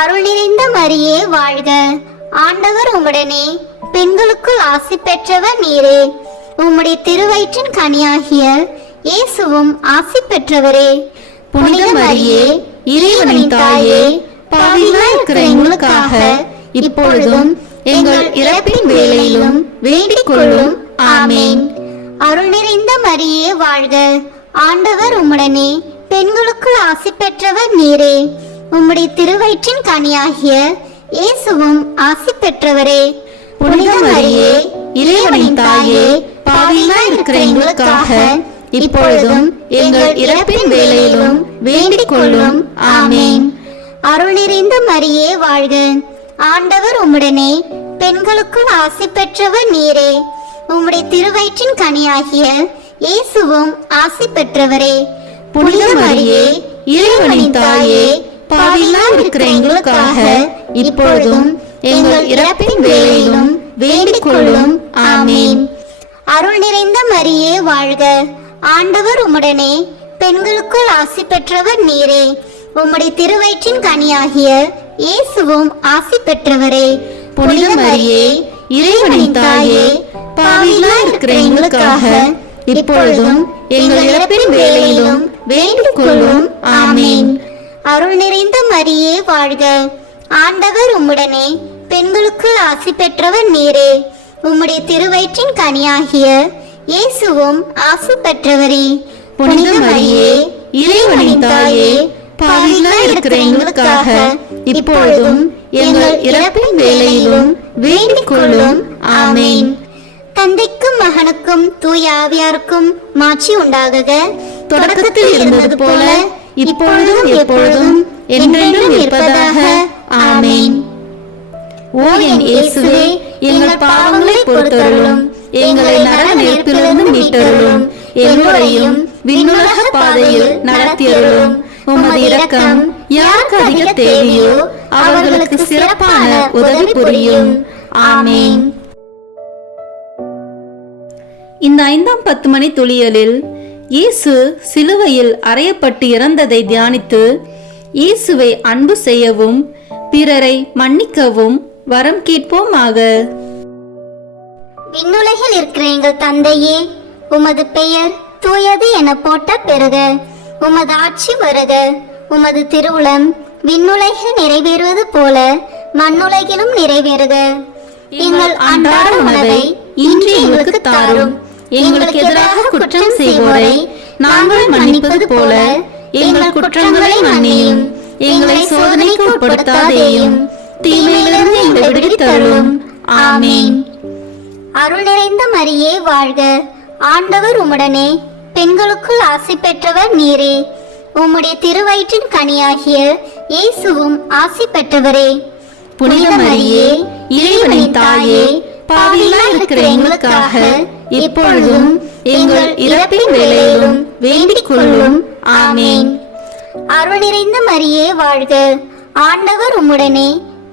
அருள் நிறைந்த மரியே வாழ்க. ஆண்டவர் உம்முடனே, பெண்களுக்குள் ஆசி பெற்றவர் நீரே. உம்முடைய திருவயிற்றின் கனியாகிய இயேசுவும் ஆசி பெற்றவரே. புனித மரியே, இறைவனின் தாயே, பாவிகளாய் இருக்கிற எங்களுக்காக இப்பொழுதும் எங்கள் இறப்பின் வேளையிலும் வேண்டிக் கொள்ளும். ஆமேன். அருள் நிறைந்த மரியே வாழ்க. ஆண்டவர் உம்முடனே, பெண்களுக்குள் ஆசி பெற்றவர் நீரே. உம்முடைய திருவயிற்றின் கனியாகிய இயேசுவும் ஆசி பெற்றவரே. புனித மரியே இறைவனின் தாயே, பாவிகளாய் இருக்கிற எங்களுக்காக இப்பொழுதும் எங்கள் இறப்பின் வேளையிலும் வேண்டிக் கொள்ளும். ஆமேன். அருள் நிறைந்த மரியே வாழ்க. ஆண்டவர் உம்முடனே, பெண்களுக்குள் ஆசி பெற்றவர் நீரே. உம்முடைய திருவயிற்றின் கனியாகிய இயேசுவும் ஆசி பெற்றவரே. புனித மரியே இறைவனின் தாயே, பாவிகளாய் இருக்கிற எங்களுக்காக இப்பொழுதும் எங்கள் இறப்பின் வேளையிலும் வேண்டிக் கொள்ளும். ஆமேன். அருள் நிறைந்த மரியே வாழ்க. ஆண்டவர் உம்முடனே, பெண்களுக்குள் ஆசி பெற்றவர் நீரே. உம்முடைய திருவயிற்றின் கனியாகிய இயேசுவும் ஆசி பெற்றவரே. புனித மரியே இறைவனின் தாயே, பாவிகளாய் இருக்கிற எங்களுக்காக இப்பொழுதும் எங்கள் இறப்பின் வேளையிலும் வேண்டிக் கொள்ளும். ஆமேன். அருள் நிறைந்த மரியே வாழ்க. ஆண்டவர் உம்முடனே, பெண்களுக்குள் ஆசி பெற்றவர் நீரே. உம்முடைய திருவயிற்றின் கனியாகிய இயேசுவும் ஆசி பெற்றவரே. புனித மரியே இறைவனின் தாயே, பாவிகளாய் இருக்கிற எங்களுக்காக இப்பொழுதும் எங்கள் இறப்பின் வேளையிலும் வேண்டிக் கொள்ளும். ஆமேன். தந்தைக்கும் மகனுக்கும் தூய ஆவியாருக்கும் மாட்சி உண்டாகுக. தொடக்கத்தில் இருந்தது போல இப்பொழுதும் எப்பொழுதும் என்றென்றும் இருப்பதாக. ஆமேன். ஓ என் இயேசுவே, எங்கள் பாவங்களை பொறுத்தருளும், எங்களை நரக நெருப்பிலிருந்து மீட்டருளும், எல்லோரையும் விண்ணுலக பாதையில் நடத்தியருளும். உமது இரக்கம் யாருக்கு அதிக தேவையோ அவர்களுக்கு சிறப்பான உதவி புரியும். ஆமேன். இந்த 5ஆம் 10 மணி துளியலில் இயேசு சிலுவையில் அறையப்பட்டு இறந்ததை தியானித்து இயேசுவை அன்பு செய்யவும் பிறரை மன்னிக்கவும் வரம் கேட்போமாக. விண்ணுலகில் இருக்கிற எங்கள் தந்தையே, உமது பெயர் தூயது என போட்ட பெறுக. உமது ஆட்சி வருக. உமது திருவுளம் விண்ணுலகில் நிறைவேறுவது போல மண்ணுலகிலும் நிறைவேறுக. எங்கள் அன்றாட உணவை இன்று எங்களுக்கு தாரும். எங்களுக்கு எதிராக குற்றம் செய்வோரை நாங்கள் மன்னிப்பது போல எங்கள் குற்றங்களை மன்னியும். எங்களை சோதனைக்கு உட்படுத்தாதேயும், தீமையிலிருந்து எங்களை விடுவித்தருளும். ஆமேன். அருள் நிறைந்த மரியே வாழ்க. ஆண்டவர் உம்முடனே, பெண்களுக்குள் ஆசி பெற்றவர் நீரே. உம்முடைய திருவயிற்றின் கனியாகிய இயேசுவும் ஆசி பெற்றவரே. புனித மரியே இறைவனின் தாயே, பாவிகளாய் இருக்கிற எங்களுக்காக இப்பொழுதும் எங்கள் இறப்பின் வேளையிலும் வேண்டிக் கொள்ளும். ஆமேன். அருள் நிறைந்த மரியே வாழ்க. ஆண்டவர் உம்முடனே,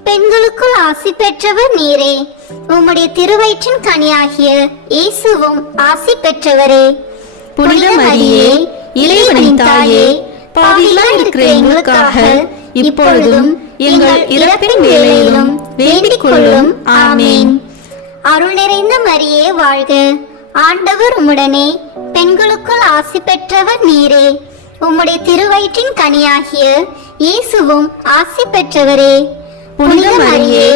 பெண்களுக்குள் ஆசி பெற்றவர் நீரே. உம்முடைய திருவயிற்றின் கனியாகிய இயேசுவும் ஆசி பெற்றவரே. புனித மரியே இறைவனின் தாயே, பாவிகளாய் இருக்கிற எங்களுக்காக இப்பொழுதும் எங்கள் இறப்பின் வேளையிலும் வேண்டிக் கொள்ளும். ஆமேன். அருள் நிறைந்த மரியே வாழ்க. ஆண்டவர் உம்முடனே, பெண்களுக்குள் ஆசி பெற்றவர் நீரே. உம்முடைய திருவயிற்றின் கனியாகிய இயேசுவும் ஆசி பெற்றவரே. புனித மரியே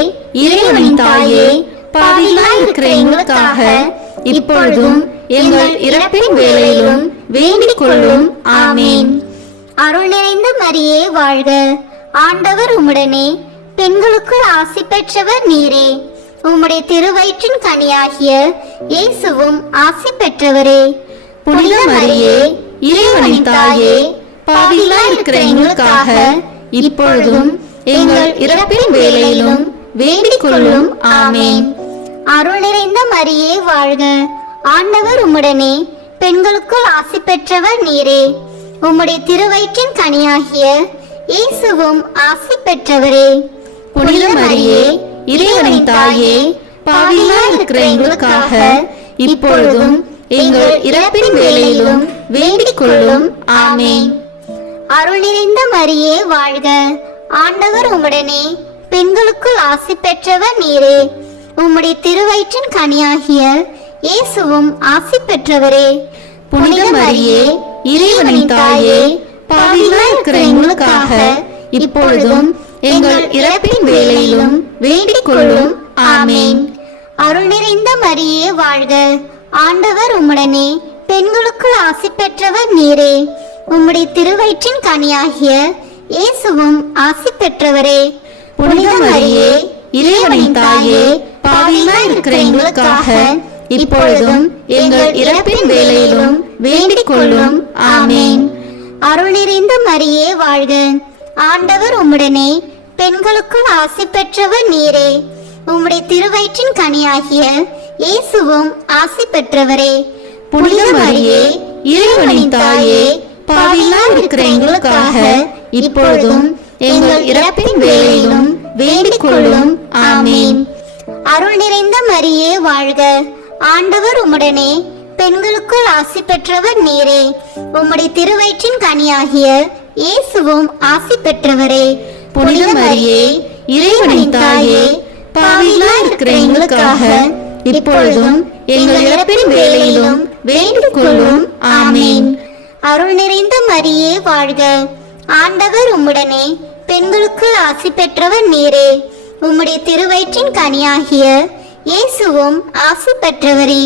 இறைவனின் தாயே, பாவிகளாய் இருக்கிற எங்களுக்காக இப்பொழுதும் எங்கள் இறப்பின் வேளையிலும் வேண்டிக் கொள்ளும். ஆமேன். அருள் நிறைந்த மரியே வாழ்க. ஆண்டவர் உம்முடனே, பெண்களுக்குள் ஆசி பெற்றவர் நீரே. உம்முடைய திருவயிற்றின் கனியாகிய இயேசுவும் ஆசி பெற்றவரே. புனித மரியே இறைவனின் தாயே, பாவிகளாய் இருக்கிற எங்களுக்காக இப்பொழுதும் எங்கள் இறப்பின் வேளையிலும் வேண்டிக் கொள்ளும். ஆமேன். அருள் நிறைந்த மரியே வாழ்க. ஆண்டவர் உம்முடனே, பெண்களுக்குள் ஆசி பெற்றவர் நீரே. உம்முடைய திருவயிற்றின் கனியாகிய இயேசுவும் ஆசி பெற்றவரே. புனித மரியே இறைவனின் தாயே, பாவிகளாய் இருக்கிற எங்களுக்காக இப்பொழுதும் எங்கள் இறப்பின் வேளையிலும் வேண்டிக் கொள்ளும். ஆமேன். அருள் நிறைந்த மரியே வாழ்க. ஆண்டவர் உம்முடனே, பெண்களுக்குள் ஆசி பெற்றவர் நீரே. உம்முடைய திருவயிற்றின் கனியாகிய இயேசுவும் ஆசி பெற்றவரே. புனித மரியே இறைவனின் தாயே, பாவிகளாய் இருக்கிற எங்களுக்காக இப்பொழுதும் எங்கள் இறப்பின் வேளையிலும் வேண்டிக் கொள்ளும். ஆமேன். அருள் நிறைந்த மரியே வாழ்க. ஆண்டவர் உம்முடனே, பெண்களுக்குள் ஆசி பெற்றவர் நீரே. உம்முடைய திருவயிற்றின் கனியாகிய இயேசுவும் ஆசி பெற்றவரே. புனித மரியே இறைவனின் தாயே, பாவிகளாய் இருக்கிற எங்களுக்காக இப்பொழுதும் எங்கள் இறப்பின் வேளையிலும் வேண்டிக் கொள்ளும். ஆமேன். அருள் நிறைந்த மரியே வாழ்க, ஆண்டவர் உம்முடனே, பெண்களுக்குள் ஆசி பெற்றவர் நீரே. உம்முடைய திருவயிற்றின் கனியாகிய இயேசுவும் ஆசி பெற்றவரே. புனித மரியே, இறைவனின் தாயே, பாவிகளாய் இருக்கிற எங்களுக்காக இப்பொழுதும் எங்கள் இறப்பின் வேளையிலும் வேண்டிக் கொள்ளும். ஆமேன். அருள் நிறைந்த மரியே வாழ்க, ஆண்டவர் உம்முடனே, பெண்களுக்குள் ஆசி பெற்றவர் நீரே. உம்முடைய திருவயிற்றின் கனியாகிய இயேசுவும் ஆசி பெற்றவரே. புனித மரியே, இறைவனின் தாயே, பாவிகளாய் இருக்கிற எங்களுக்காக இப்பொழுதும் எங்கள் இறப்பின் வேளையிலும் வேண்டிக் கொள்ளும். ஆமேன். அருள் நிறைந்த மரியே வாழ்க, ஆண்டவர் உம்முடனே, பெண்களுக்குள் ஆசி பெற்றவர் நீரே. உம்முடைய திருவயிற்றின் கனியாகிய இயேசுவும் ஆசி பெற்றவரே.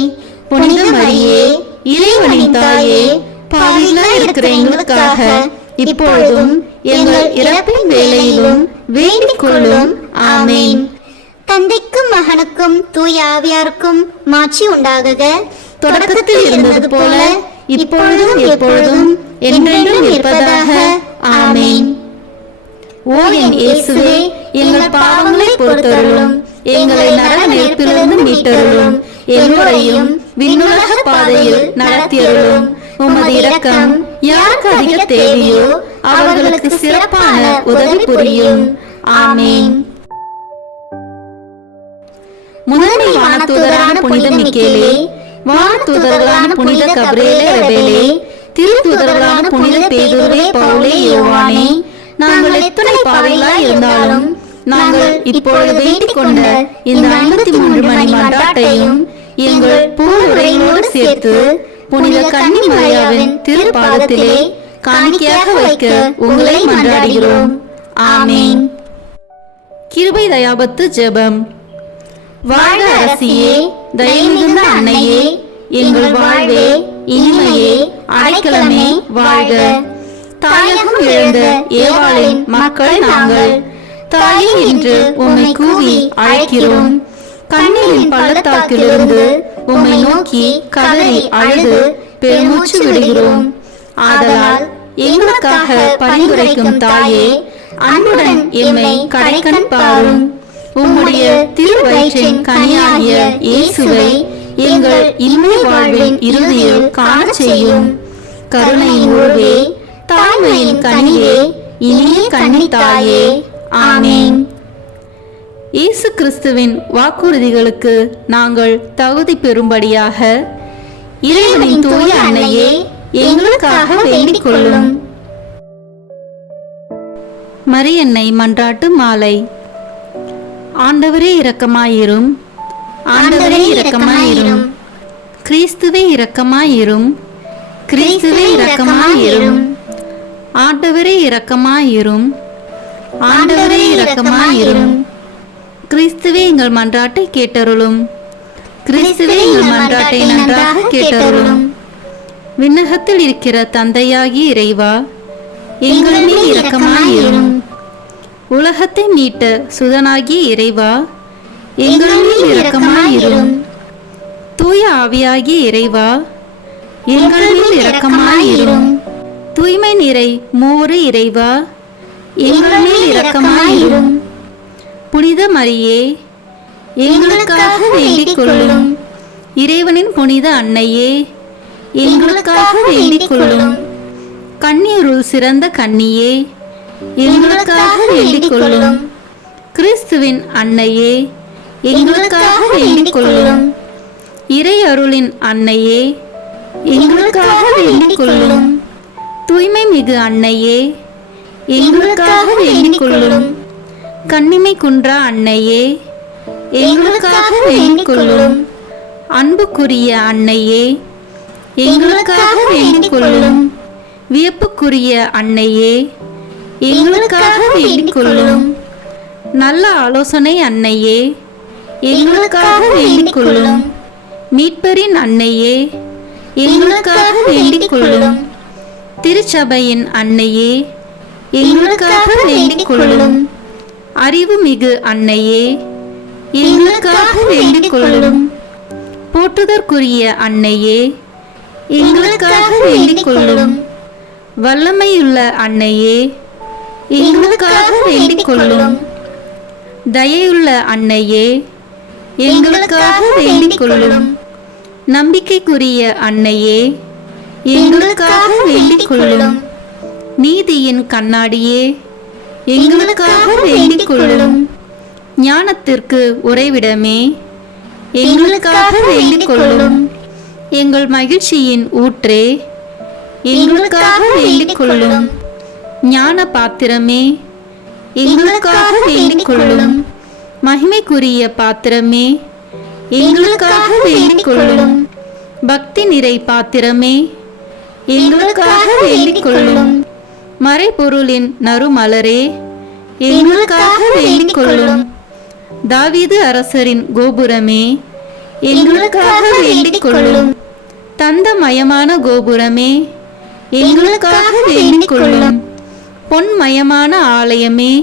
புனித மரியே, இறைவனின் தாயே, பாவிகளாய் இருக்கிற எங்களுக்காக இப்பொழுதும் எங்கள் இறப்பின் வேளையிலும் வேண்டிக் கொள்ளும். ஆமேன். தந்தைக்கும் மகனுக்கும் தூய ஆவியாருக்கும் மாட்சி உண்டாகுக. தொடக்கத்தில் இருந்தது போல இப்பொழுதும் எப்பொழுதும் என்றென்றும் இருப்பதாக. ஆமேன். ஓ என் இயேசுவே, எங்கள் பாவங்களை பொறுத்தருளும், எங்களை நரக நெருப்பிலிருந்து மீட்டருளும், எல்லோரையும் விண்ணுலக பாதையில் நடத்தியருளும். உமது இரக்கம் யாருக்கு அதிக தேவையோ அவர்களுக்கு சிறப்பான உதவி புரியும். ஆமேன். முதன்மை வானதூதரான புனித மிக்கேலே, வானதூதர்களான புனித கபிரியேலே, ரபேலே, திருத்தூதர்களான புனித பேதுருவே, பவுலே, யோவானே, நாங்கள் எத்தனை பாவிகளாய் இருந்தாலும் நாங்கள் இப்பொழுது வேண்டிக் கொண்ட இந்த 53 மணி மன்றாட்டையும் எங்கள் பூவுரையோடு சேர்த்து புனித கன்னி மரியாவின் திருப்பாதத்திலே காணிக்கையாக வைக்க உங்களை மன்றாடுகிறோம். ஆமேன். கிருபை தயாபத்து ஜெபம். வாழ்க அரசியே, தயமிகுந்த அன்னையே, எங்கள் வாழ்வே, இனிமையே, அடைக்கலமே, வாழ்க. தாயகம் இழந்த ஏவாளின் மக்கள் நாங்கள், தாயே என்று உம்மை கூவி அழைக்கிறோம். கண்ணீரின் பள்ளத்தாக்கிலிருந்து உம்மை நோக்கி கதறி அழுது பெருமூச்சு விடுகிறோம். ஆதலால் எங்களுக்காக பரிந்துரைக்கும் தாயே, அன்புடன் எம்மை கடைக்கண் பாரும். உம்முடைய திருவயிற்றின் கனியாகிய இயேசுவை எங்கள் இன்மை வாழ்வின் இறுதியில் காணச் செய்யும். கருணையின் உருவே, தாய்மையின் கனியே, இனிய கன்னி தாயே. ஆமேன். இயேசு கிறிஸ்துவின் வாக்குறுதிகளுக்கு நாங்கள் தகுதி பெறும்படியாக இறைவனின் தூய அன்னையே, எங்களுக்காக வேண்டிக் கொள்ளும். மரியன்னை மன்றாட்டு மாலை. ஆண்டவரே இரக்கமாயிரும், ஆண்டவரே இரக்கமாயிரும், கிறிஸ்துவே இரக்கமாயிரும், கிறிஸ்துவே இரக்கமாயிரும், ஆண்டவரே இரக்கமாயிரும், ஆண்டவரே இரக்கமாயிரும், கிறிஸ்துவே எங்கள் மன்றாட்டை கேட்டருளும், கிறிஸ்துவே எங்கள் மன்றாட்டை நன்றாக கேட்டருளும். விண்ணகத்தில் இருக்கிற தந்தையாகிய இறைவா, எங்கள் மேல் இரக்கமாயிரும். உலகத்தை மீட்ட சுதனாகிய இறைவா, எங்கள் மேல் இரக்கமாயிரும். தூய ஆவியாகிய இறைவா, எங்கள் மேல் இரக்கமாயிரும். தூய்மை நிறை மூவரு இறைவா, எங்கள் மேல் இரக்கமாயிரும். புனித மரியே, எங்களுக்காக வேண்டிக் கொள்ளும். இறைவனின் புனித அன்னையே, எங்களுக்காக வேண்டிக் கொள்ளும். கன்னியருள் சிறந்த கன்னியே, எங்களுக்காக வேண்டிக் கொள்ளும். கிறிஸ்துவின் அன்னையே, எங்களுக்காக வேண்டிக் கொள்ளும். இறை அருளின் அன்னையே, எங்களுக்காக வேண்டிக் கொள்ளும். தூய்மை மிகு அன்னையே, எங்களுக்காக வேண்டிக் கொள்ளும். கன்னிமை குன்றா அன்னையே, எங்களுக்காக வேண்டிக் கொள்ளும். அன்புக்குரிய அன்னையே, எங்களுக்காக வேண்டிக் கொள்ளும். வியப்புக்குரிய அன்னையே, எங்களுக்காக வேண்டிக் கொள்ளும். நல்ல ஆலோசனை அன்னையே, எங்களுக்காக வேண்டிக் கொள்ளும். மீட்பரின் அன்னையே, எங்களுக்காக வேண்டிக் கொள்ளும். திருச்சபையின் அன்னையே, எங்களுக்காக வேண்டிக் கொள்ளும். அறிவு மிகு அன்னையே, எங்களுக்காக வேண்டிக் கொள்ளும். போற்றுதற்குரிய அன்னையே, எங்களுக்காக வேண்டிக் கொள்ளும். வல்லமையுள்ள அன்னையே, எங்களுக்காக வேண்டிக் கொள்ளும். தயையுள்ள அன்னையே, எங்களுக்காக வேண்டிக் கொள்ளும். நம்பிக்கைக்குரிய அன்னையே, எங்களுக்காக வேண்டிக் கொள்ளும். நீதியின் கண்ணாடியே, எங்களுக்காக வேண்டிக் கொள்ளும். ஞானத்திற்கு உறைவிடமே, எங்களுக்காக வேண்டிக் கொள்ளும். எங்கள் மகிழ்ச்சியின் ஊற்றே, எங்களுக்காக வேண்டிக் கொள்ளும். ஞான பாத்திரமே, எங்களுக்காக வேண்டிக் கொள்ளும். மகிமைக்குரிய பாத்திரமே, எங்களுக்காக வேண்டிக் கொள்ளும். பக்தி நிறை பாத்திரமே, எங்களுக்காக வேண்டிக் கொள்ளும். மறைபொருளின் நறுமலரே, எங்களுக்காக வேண்டிக் கொள்ளும். தாவீது அரசரின் கோபுரமே, எங்களுக்காக வேண்டிக் கொள்ளும். தந்தமயமான கோபுரமே, எங்களுக்காக வேண்டிக் கொள்ளும். பொன்மயமான ஆலயமே,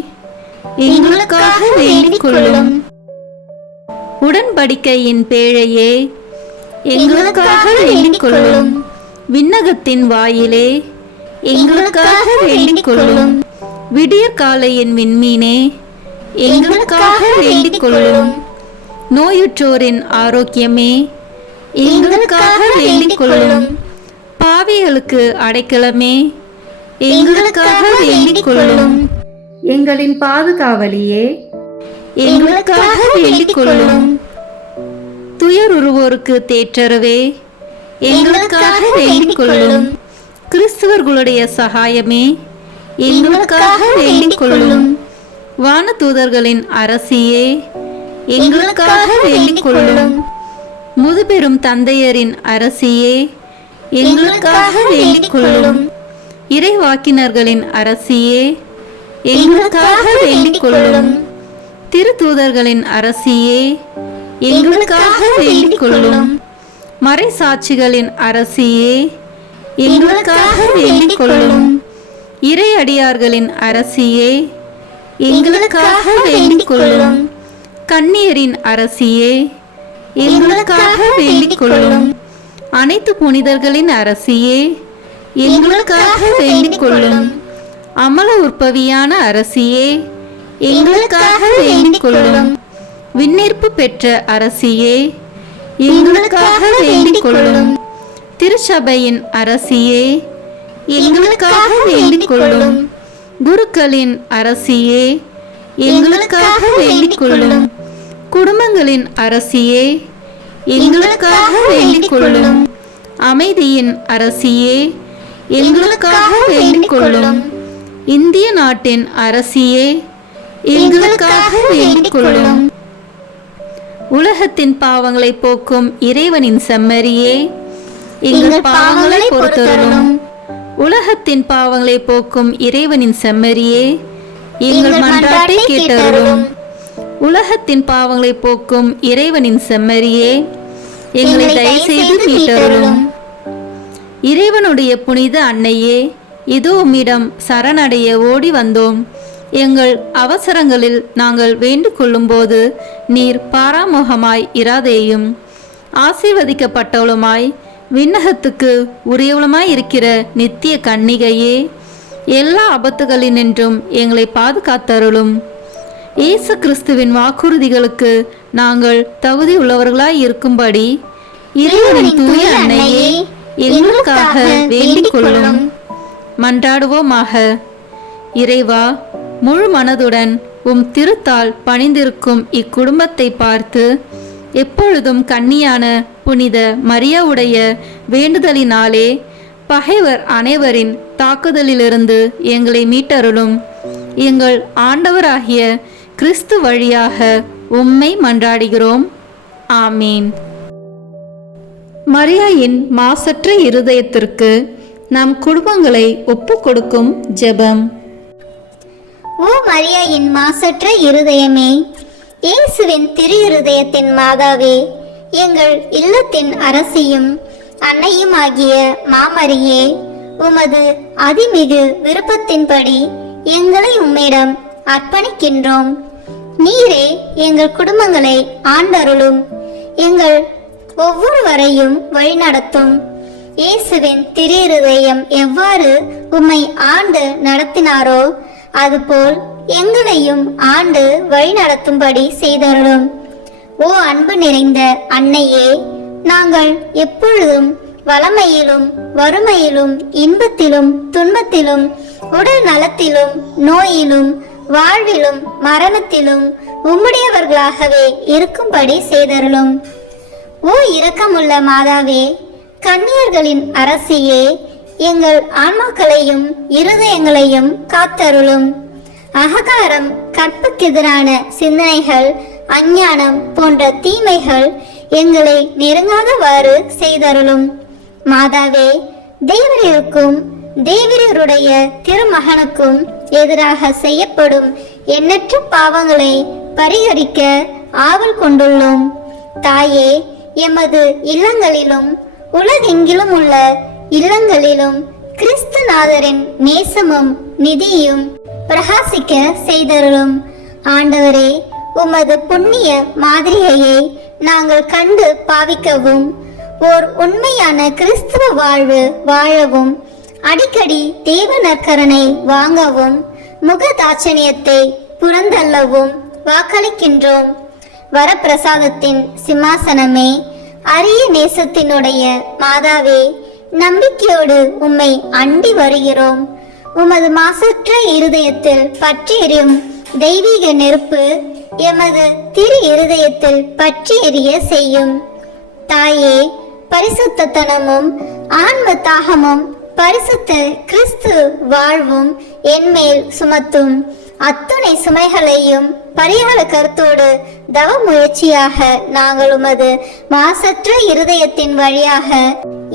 எங்களுக்காக வேண்டிக் கொள்ளும். உடன்படிக்கையின் பேழையே, எங்களுக்காக வேண்டிக் கொள்ளும். விண்ணகத்தின் வாயிலே, எங்களுக்காக வேண்டிக் கொள்ளும். விடியற்காலையின் விண்மீனே, எங்களுக்காக வேண்டிக் கொள்ளும். நோயுற்றோரின் ஆரோக்கியமே, எங்களுக்காக வேண்டிக் கொள்ளும். பாவிகளுக்கு அடைக்கலமே, எங்களுக்காக வேண்டிக் கொள்ளும். எங்களின் பாதுகாவலியே, எங்களுக்காக வேண்டிக் கொள்ளும். துயருருவோருக்கு தேற்றரவே, எங்களுக்காக வேண்டிக் கொள்ளும். கிறிஸ்துவர்களுடைய சகாயமே, எங்களுக்காக வேண்டிக் கொள்ளும். வானதூதர்களின் அரசியே, எங்களுக்காக வேண்டிக் கொள்ளும். முதுபெரும் தந்தையரின் அரசியே, எங்களுக்காக வேண்டிக் கொள்ளும். இறைவாக்கினர்களின் அரசியே, எங்களுக்காக வேண்டிக் கொள்ளும். திருத்தூதர்களின் அரசியே, எங்களுக்காக வேண்டிக் கொள்ளும். மறைசாட்சிகளின் அரசியே, எங்களுக்காக வேண்டிக் கொள்ளும். இறையடியார்களின் அரசியே, எங்களுக்காக வேண்டிக் கொள்ளும். கன்னியரின் அரசியே, எங்களுக்காக வேண்டிக் கொள்ளும். அனைத்து புனிதர்களின் அரசியே, எங்களுக்காக வேண்டிக் கொள்ளும். அமல உற்பவியான அரசியே, எங்களுக்காக வேண்டிக் கொள்ளும். விண்ணேற்பு பெற்ற அரசியே, எங்களுக்காக வேண்டிக் கொள்ளும். திருச்சபையின் அரசியே, எங்களுக்காக வேண்டிக் கொள்ளும். குருக்களின் அரசியே, எங்களுக்காக வேண்டிக் கொள்ளும். குடும்பங்களின் அரசியே, எங்களுக்காக வேண்டிக் கொள்ளும். அமைதியின் அரசியே, எங்களுக்காக வேண்டிக் கொள்ளும். இந்திய நாட்டின் அரசியே, எங்களுக்காக வேண்டிக் கொள்ளும். உலகத்தின் பாவங்களை போக்கும் இறைவனின் செம்மறியே, எங்கள் பாவங்களை பொறுத்தருளும். உலகத்தின் பாவங்களை போக்கும் இறைவனின் செம்மறியே, எங்கள் மன்றாட்டை கேட்டருளும். உலகத்தின் பாவங்களை போக்கும் இறைவனின் செம்மறியே, எங்களை தயவுசெய்து மீட்டருளும். இறைவனுடைய புனித அன்னையே, இதோ உம்மிடம் சரணடைய ஓடி வந்தோம். எங்கள் அவசரங்களில் நாங்கள் வேண்டிக் கொள்ளும்போது நீர் பாராமுகமாய் இராதேயும். ஆசீர்வதிக்கப்பட்டவளுமாய் விண்ணகத்துக்கு உரியவளுமாய் இருக்கிற நித்திய கன்னிகையே, எல்லா ஆபத்துகளினின்றும் எங்களை பாதுகாத்தருளும். இயேசு கிறிஸ்துவின் வாக்குறுதிகளுக்கு நாங்கள் தகுதி உள்ளவர்களாய் இருக்கும்படி இறைவனின் தூய அன்னையே, எங்களுக்காக வேண்டிக் கொள்ளும். மன்றாடுவோமாக. இறைவா, முழு மனதுடன் உம் திருத்தால் பணிந்திருக்கும் இக்குடும்பத்தை பார்த்து எப்பொழுதும் கன்னியான புனித மரியாவுடைய வேண்டுதலினாலே பகைவர் அனைவரின் தாக்குதலிலிருந்து எங்களை மீட்டருளும். எங்கள் ஆண்டவராகிய கிறிஸ்து வழியாக உம்மை மன்றாடுகிறோம். ஆமீன். மரியாயின் மாசற்ற இருதயத்திற்கு நம் குடும்பங்களை ஒப்புக் கொடுக்கும் ஜெபம். ஓ மரியாயின் மாசற்ற இருதயமே, இயேசுவின் திரு இருதயத்தின் மாதாவே, எங்கள் இல்லத்தின் அரசியும் அன்னையுமாகிய மாமரியே, உமது அதிமிகு விருப்பத்தின்படி எங்களை உம்மிடம் அர்ப்பணிக்கின்றோம். நீரே எங்கள் குடும்பங்களை ஆண்டருளும், எங்கள் ஒவ்வொருவரையும் வழிநடத்தும். இயேசுவின் திரு இருதயம் எவ்வாறு உம்மை ஆண்டு நடத்தினாரோ அதுபோல் எங்களையும் ஆண்டு வழிநடத்தும்படி செய்தருளும். ஓ அன்பு நிறைந்த அன்னையே, நாங்கள் எப்பொழுதும் வளமையிலும் வறுமையிலும் இன்பத்திலும் துன்பத்திலும் உடல் நலத்திலும் நோயிலும் வாழ்விலும் மரணத்திலும் உம்முடையவர்களாகவே இருக்கும்படி செய்தருளும். ஓ இரக்கமுள்ள மாதாவே, கன்னியர்களின் அரசியே, எங்கள் ஆன்மாக்களையும் இருதயங்களையும் காத்தருளும். அகங்காரம், கற்புக்கெதிரான சிந்தனைகள், அஞ்ஞானம் போன்ற தீமைகள் எங்களை நெருங்காதவாறு செய்தருளும். மாதாவே, தேவரீருக்கும் தேவரீருடைய திருமகனுக்கும் எதிராக செய்யப்படும் எண்ணற்ற பாவங்களை பரிகரிக்க ஆவல் கொண்டுள்ளோம். தாயே, எமது இல்லங்களிலும் உலகெங்கிலும் உள்ள இல்லங்களிலும் கிறிஸ்துநாதரின் நேசமும் நிதியும் பிரகாசிக்க செய்தருளும். ஆண்டவரே, உமது புண்ணிய மாதிரியையை நாங்கள் கண்டு பாவிக்கவும், ஓர் உண்மையான கிறிஸ்துவ வாழ்வு வாழவும், அடிக்கடி தேவ நற்கரனை வாங்கவும், முகதாட்சணியத்தை புறந்தள்ளவும் வாக்களிக்கின்றோம். வரப்பிரசாதத்தின் சிம்மாசனமே, அரிய நேசத்தினுடைய மாதாவே, நம்பிக்கையோடு உம்மை அண்டி வருகிறோம். உமது மாசற்ற இருதயத்தில் பற்றி எரியும் தெய்வீக நெருப்பு எமது திரு இருதயத்தில் பற்றி எரிய செய்யும். தாயே, பரிசுத்தனமும் ஆன்ம தாகமும் பரிசுத்த கிறிஸ்து வாழ்வும் என்மேல் சுமத்தும். அத்துணை சுமைகளையும் பரிகார கருத்தோடு தவ முயற்சியாக நாங்கள் உமது மாசற்ற இருதயத்தின் வழியாக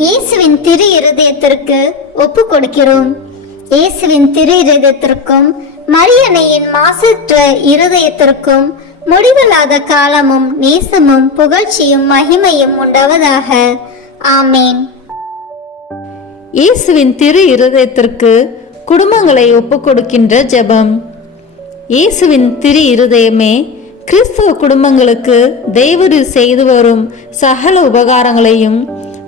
இயேசுவின் திரு இருதயத்திற்கு ஒப்பு கொடுக்கிறோம். இயேசுவின் திரு இருதயத்திற்கும் மரியன்னையின் மாசற்ற இருதயத்திற்கும் முடிவில்லாத காலமும் நேசமும் புகழ்ச்சியும் மகிமையும் உண்டாவதாக. ஆமேன். இயேசுவின் திரு இருதயத்திற்கு குடும்பங்களை ஒப்புக்கொடுக்கின்ற ஜெபம். இயேசுவின் திரு இருதயமே, கிறிஸ்துவ குடும்பங்களுக்கு தேவரீர் செய்து வரும் சகல உபகாரங்களையும்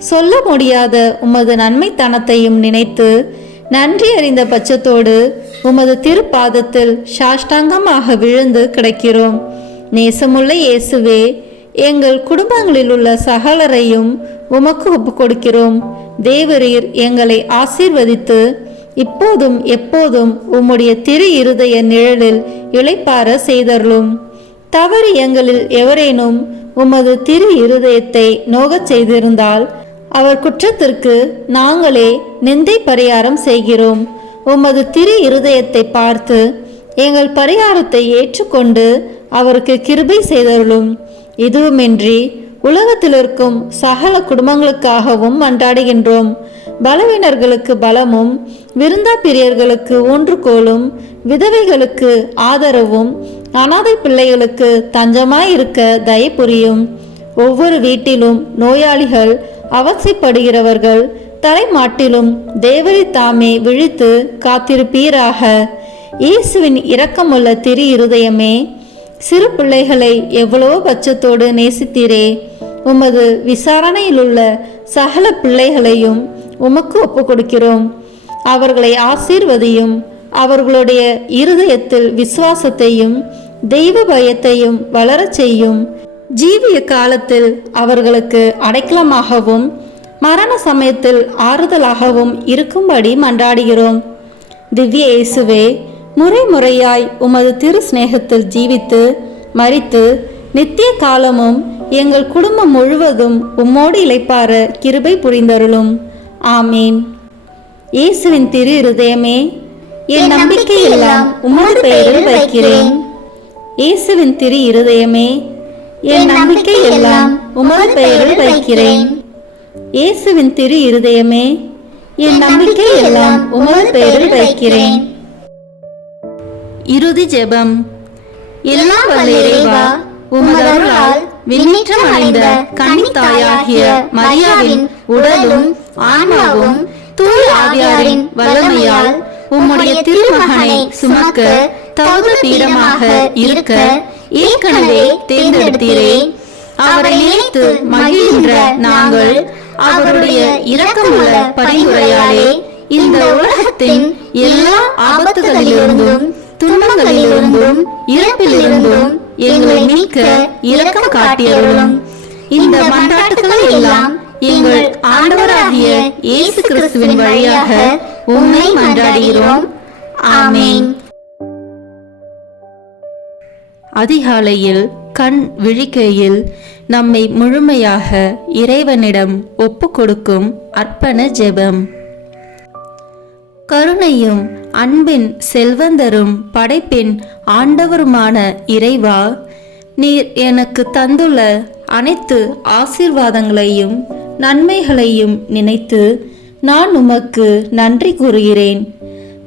சொல்ல முடியாத உமது நன்மைத்தனத்தையும் நினைத்து நன்றி அறிந்த பட்சத்தோடு உமது திருப்பாதத்தில் சாஷ்டாங்கமாக விழுந்து கிடக்கிறோம். நேசமுள்ள இயேசுவே, எங்கள் குடும்பங்களில் உள்ள சகலரையும் உமக்கு ஒப்பு கொடுக்கிறோம். தேவரீர் எங்களை ஆசீர்வதித்து இப்போதும் எப்போதும் உம்முடைய திரு இருதய நிழலில் இளைப்பார செய்தருளும். தவறு எங்களில் எவரேனும் உமது திரு இருதயத்தை நோகச் செய்திருந்தால் அவர் குற்றத்திற்கு நாங்களே நிந்தை பரிகாரம் செய்கிறோம். உமது திரு இருதயத்தை பார்த்து எங்கள் பரிகாரத்தை ஏற்றுக்கொண்டு அவருக்கு கிருபை செய்தருளும். இதுவுமின்றி உலகத்தில் இருக்கும் சகல குடும்பங்களுக்காகவும் மன்றாடுகின்றோம். பலவீனர்களுக்கு பலமும், விருந்தா பிரியர்களுக்கு ஊன்றுகோலும், விதவைகளுக்கு ஆதரவும், அனாதை பிள்ளைகளுக்கு தஞ்சமாய் இருக்க தயை புரியும். ஒவ்வொரு வீட்டிலும் நோயாளிகள், அவசியப்படுகிறவர்கள் தலைமாட்டிலும் தேவரி தாமே விழித்து காத்திருப்பீராக. இயேசுவின் இரக்கமுள்ள திரு இருதயமே, சிறு பிள்ளைகளை எவ்வளவோ பட்சத்தோடு நேசித்தீரே. உமது விசாரணையில் உள்ள சகல பிள்ளைகளையும் உமக்கு ஒப்பு கொடுக்கிறோம். அவர்களை ஆசீர்வதியும். அவர்களுடைய இருதயத்தில் விசுவாசத்தையும் தெய்வ பயத்தையும் வளரச் செய்யும். ஜீவிய காலத்தில் அவர்களுக்கு அடைக்கலமாகவும் மரண சமயத்தில் ஆறுதலாகவும் இருக்கும்படி மன்றாடுகிறோம். திவ்ய இயேசுவே, முறையாய் உமது திரு சிநேகத்தில் ஜீவித்து மரித்து நித்திய காலமும் எங்கள் குடும்பம் முழுவதும் உம்மோடு இளைப்பார கிருபை புரிந்தருளும். ஆமீன். இயேசுவின் திரு இருதயமே, என் நம்பிக்கை எல்லாம் உமது பெயரில் வைக்கிறேன். இயேசுவின் திரு இருதயமே, என் நம்பிக்கை எல்லாம் உமது பெயரில் வைக்கிறேன். இயேசுவின் திரு இருதயமே, என் நம்பிக்கை எல்லாம் உமது பெயரில் வைக்கிறேன். இறுதி ஜெபம். எல்லாம் வல்ல இறைவா, உமதருளால் விண்ணேற்றம் அடைந்த கன்னித்தாயாகிய மரியாவின் உடலும் ஆன்மாவும் தூய ஆவியாரின் வல்லமையால் உம்முடைய திருமகனை சுமக்க தகுந்த பீடமாக இருக்க ஏற்கனவே தேர்ந்தெடுத்தீரே. அவரை நினைத்து மகிழ்கின்ற நாங்கள் அவருடைய இரக்கமுள்ள பரிந்துரையாலே இந்த உலகத்தின் எல்லா ஆபத்துகளிலிருந்தும் துன்பங்களிலிருந்தும் இறப்பிலிருந்தும் எங்களை மீட்க இரக்கம் காட்டியருளும். இந்த மன்றாட்டுக்களை எல்லாம் எங்கள் ஆண்டவராகிய இயேசு கிறிஸ்துவின் வழியாக உம்மை மன்றாடுகிறோம். ஆமென். அதிகாலையில் கண் விழிக்கையில் நம்மை முழுமையாக இறைவனிடம் ஒப்புக்கொடுக்கும் அர்ப்பண ஜெபம். கருணையும் அன்பின் செல்வந்தரும் படைப்பின் ஆண்டவருமான இறைவா, நீர் எனக்கு தந்துள்ள அனைத்து ஆசீர்வாதங்களையும் நன்மைகளையும் நினைத்து நான் உமக்கு நன்றி கூறுகிறேன்.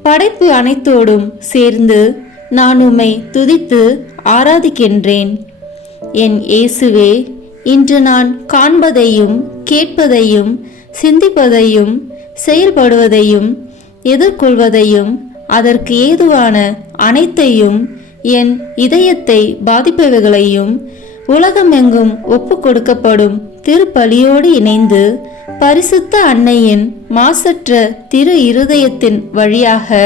படைப்பு அனைத்தோடும் சேர்ந்து நான் உம்மை துதித்து ஆராதிக்கின்றேன். என் இயேசுவே, இன்று நான் காண்பதையும் கேட்பதையும் சிந்திப்பதையும் செயல்படுவதையும் எதிர்கொள்வதையும் அதற்கு ஏதுவான அனைத்தையும் என் இதயத்தை பாதிப்பவைகளையும் உலகமெங்கும் ஒப்பு கொடுக்கப்படும் திருப்பலியோடு இணைந்து பரிசுத்த அன்னையின் மாசற்ற திரு இருதயத்தின் வழியாக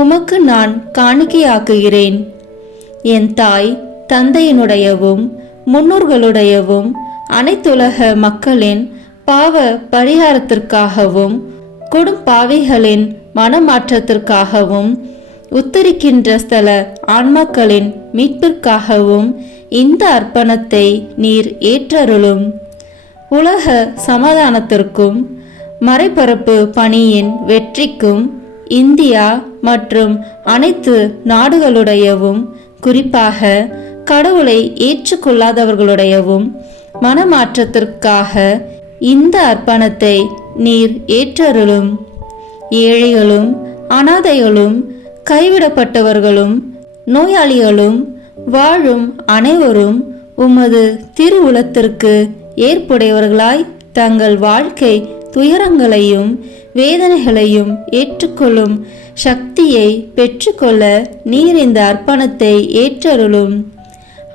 உமக்கு நான் காணிக்கையாக்குகிறேன். என் தாய் தந்தையினுடையவும் முன்னோர்களுடையவும் அனைத்துலக மக்களின் பாவ பரிகாரத்திற்காகவும் கொடும்பாவிகளின் மனமாற்றத்திற்காகவும் உத்தரிக்கின்ற ஸ்தல ஆன்மாக்களின் மீட்பிற்காகவும் இந்த அர்ப்பணத்தை நீர் ஏற்றருளும். உலக சமாதானத்திற்கும் மறைபரப்பு பணியின் வெற்றிக்கும் இந்தியா மற்றும் அனைத்து நாடுகளுடையவும் குறிப்பாக கடவுளை ஏற்றுக்கொள்ளாதவர்களுடையவும் மனமாற்றத்திற்காக இந்த அர்ப்பணத்தை நீர் ஏற்றருளும். ஏழைகளும் அனாதைகளும் கைவிடப்பட்டவர்களும் நோயாளிகளும் வாழும் அனைவரும் உமது திருவுளத்திற்கு ஏற்புடையவர்களாய் தங்கள் வாழ்க்கை துயரங்களையும் வேதனைகளையும் ஏற்றுக்கொள்ளும் சக்தியை பெற்றுக்கொள்ள நீர் இந்த அர்ப்பணத்தை ஏற்றருளும்.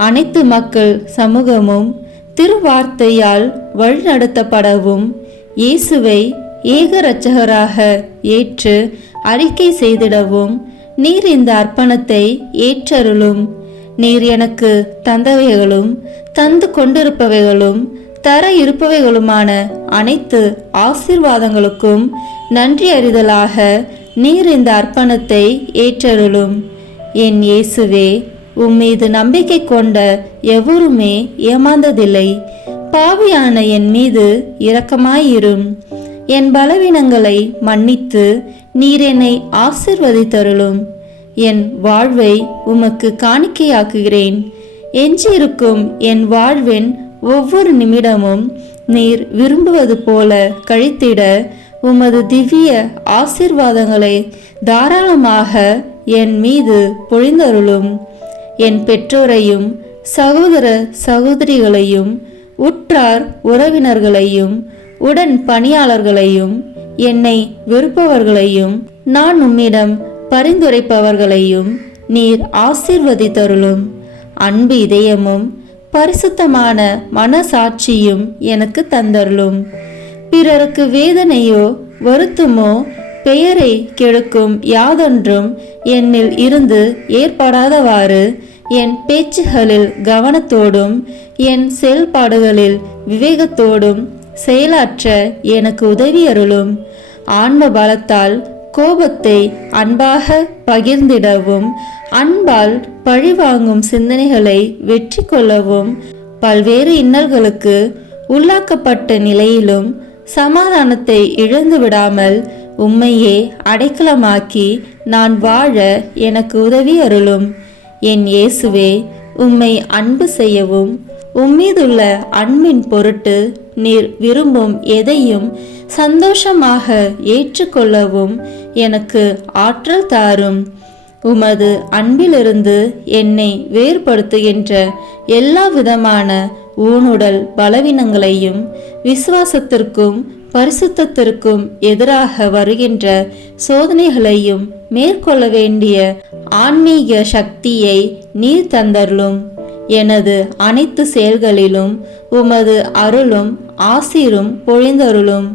அனைத்து மக்கள் சமூகமும் திருவார்த்தையால் வழிநடத்தப்படவும் இயேசுவை ஏக இரட்சகராக ஏற்று அறிக்கை செய்திடவும் நீர் இந்த அர்ப்பணத்தை ஏற்றருளும். நீர் எனக்கு தந்தவைகளும் தந்து கொண்டிருப்பவைகளும் தர இருப்பவைகளுமான அனைத்து ஆசீர்வாதங்களுக்கும் நன்றி அறிதலாக நீர் இந்த அர்ப்பணத்தை ஏற்றருளும். என் இயேசுவே, உம்மீது நம்பிக்கை கொண்ட எவருமே ஏமாந்ததில்லை. பாவியான என் மீது இரக்கமாயிரும். என் பலவீனங்களை மன்னித்து நீர் என்னை ஆசீர்வதித்தருளும். என் வாழ்வை உமக்கு காணிக்கையாக்குகிறேன். எஞ்சியிருக்கும் என் வாழ்வின் ஒவ்வொரு நிமிடமும் நீர் விரும்புவது போல கழித்திட உமது திவ்ய ஆசீர்வாதங்களை தாராளமாக என் மீது பொழிந்தருளும். என் பெற்றோரையும் சகோதர சகோதரிகளையும் உற்றார் உறவினர்களையும் உடன் பணியாளர்களையும் என்னை வெறுப்பவர்களையும் நான் உம்மிடம் பரிந்துரைப்பவர்களையும் நீர் ஆசீர்வதித்தருளும். அன்பு இதயமும் பரிசுத்தமான மனசாட்சியும் எனக்கு தந்தருளும். பிறருக்கு வேதனையோ வருத்தமோ பெயரை கெடுக்கும் யாதொன்றும் என்னில் இருந்து ஏற்படாதவாறு என் பேச்சுகளில் கவனத்தோடும் என் செயல்பாடுகளில் விவேகத்தோடும் செயலாற்ற எனக்கு உதவி அருளும். ஆன்ம பலத்தால் கோபத்தை அன்பாக பகிர்ந்திடவும் அன்பால் பழிவாங்கும் சிந்தனைகளை வெற்றி கொள்ளவும் பல்வேறு இன்னல்களுக்கு உள்ளாக்கப்பட்ட நிலையிலும் சமாதானத்தை இழந்து விடாமல் உம்மையே அடைக்கலமாக்கி நான் வாழ எனக்கு உதவி அருளும். என் இயேசுவே, உம்மை அன்பு செய்யவும் உம்மீதுள்ள அன்பின் பொருட்டு நீர் விரும்பும் எதையும் சந்தோஷமாக ஏற்றுக்கொள்ளவும் எனக்கு ஆற்றல் தாரும். உமது அன்பிலிருந்து என்னை வேறுபடுத்துகின்ற எல்லா விதமான ஊனுடல் பலவீனங்களையும் விசுவாசத்திற்கும் பரிசுத்தத்திற்கும் எதிராக வருகின்ற சோதனைகளையும் மேற்கொள்ள வேண்டிய ஆன்மீக சக்தியை நீர் தந்தருளும். எனது அனைத்து செயல்களிலும் உமது அருளும் ஆசீரும் பொழிந்தருளும்.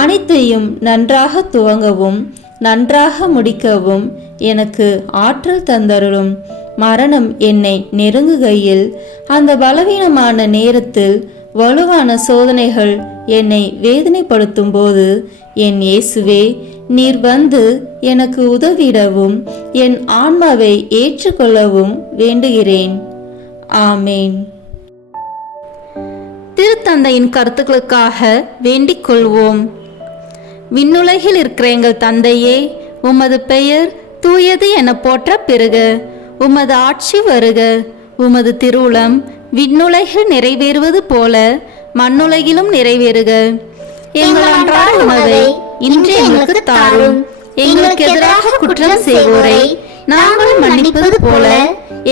அனைத்தையும் நன்றாக துவங்கவும் நன்றாக முடிக்கவும் எனக்கு ஆற்றல் தந்தருளும். மரணம் என்னை நெருங்குகையில் அந்த பலவீனமான நேரத்தில் வலுவான சோதனைகள் என்னை வேதனைப்படுத்தும் போது என் இயேசுவே, நீர் வந்து எனக்கு உதவிடவும் என் ஆன்மாவை ஏற்றுக்கொள்ளவும் வேண்டுகிறேன். ஆமேன். திருத்தந்தையின் கருத்துக்களுக்காக வேண்டிக் கொள்வோம். விண்ணுலகில் இருக்கிற எங்கள் தந்தையே, உமது பெயர் தூயது என போற்ற பெறுக. உமது ஆட்சி வருக. உமது திருவுளம் விண்ணுலகில் நிறைவேறுவது போல மண்ணுலகிலும் நிறைவேறுக. எங்கள் அன்றாட உணவை இன்று எங்களுக்கு தாரும். எங்களுக்கு எதிராக குற்றம் செய்வோரை நாங்கள் மன்னிப்பது போல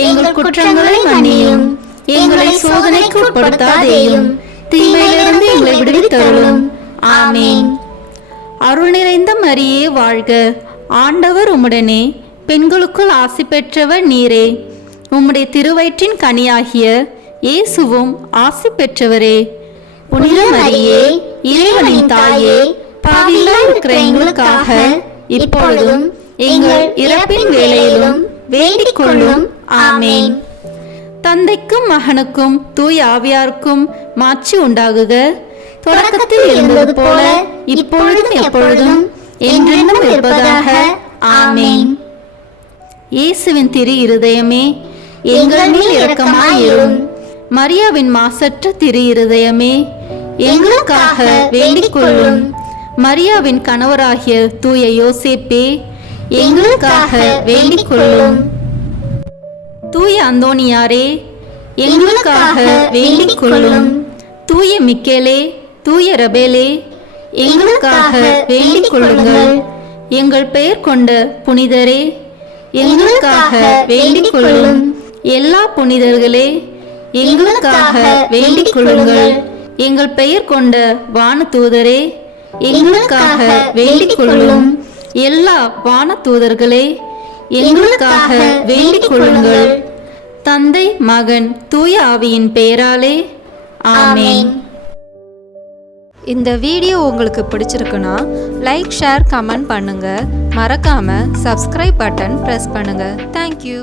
எங்கள் குற்றங்களை மன்னியும். எங்களை சோதனைக்கு உட்படுத்தாதேயும், தீமையிலிருந்து எங்களை விடுவித்தருளும். ஆமேன். அருள் நிறைந்த மரியே வாழ்க. ஆண்டவர் உம்முடனே, பெண்களுக்குள் ஆசி பெற்றவர் நீரே. உம்முடைய திருவயிற்றின் கனியாகிய இயேசுவும் ஆசி பெற்றவரே. புனித மரியே, இறைவனின் தாயே, பாவிகளாய் இருக்கிற எங்களுக்காக இப்பொழுதும் எங்கள் இறப்பின் வேளையிலும் வேண்டிக் கொள்ளும். ஆமேன். தந்தைக்கும் மகனுக்கும் தூய ஆவியாருக்கும் மாட்சி உண்டாகுக. தொடக்கத்தில் இருந்தது போல இப்பொழுதும் எப்பொழுதும் என்றென்றும் இருப்பதாக. ஆமேன். இயேசுவின் திரு இருதயமே, எங்கள் மேல் இரக்கமாயிரும். மரியாவின் மாசற்ற திரு இருதயமே, எங்களுக்காக வேண்டிக் கொள்ளும். மரியாவின் கணவராகிய தூய யோசேப்பே, எங்களுக்காக வேண்டிக் கொள்ளும். தூய அந்தோனியாரே, எங்களுக்காக வேண்டிக் கொள்ளும். தூய மிக்கேலே, தூய ரபேலே, எங்களுக்காக வேண்டிக் கொள்ளுங்கள். எங்கள் பெயர் கொண்ட புனிதரே, எங்களுக்காக வேண்டிக் கொள்ளும். எல்லா புனிதர்களே, எங்களுக்காக வேண்டிக் கொள்ளுங்கள். எங்கள் பெயர் கொண்ட வானதூதரே, எங்களுக்காக வேண்டிக் கொள்ளும். எல்லா வானதூதர்களே, எங்களுக்காக வேண்டிக் கொள்ளுங்கள். தந்தை, மகன், தூய ஆவியின் பெயராலே. ஆமேன். இந்த வீடியோ உங்களுக்கு பிடிச்சிருக்குன்னா லைக், ஷேர், கமெண்ட் பண்ணுங்க. மறக்காம சப்ஸ்கிரைப் பட்டன் பிரஸ் பண்ணுங்க. தேங்க்யூ.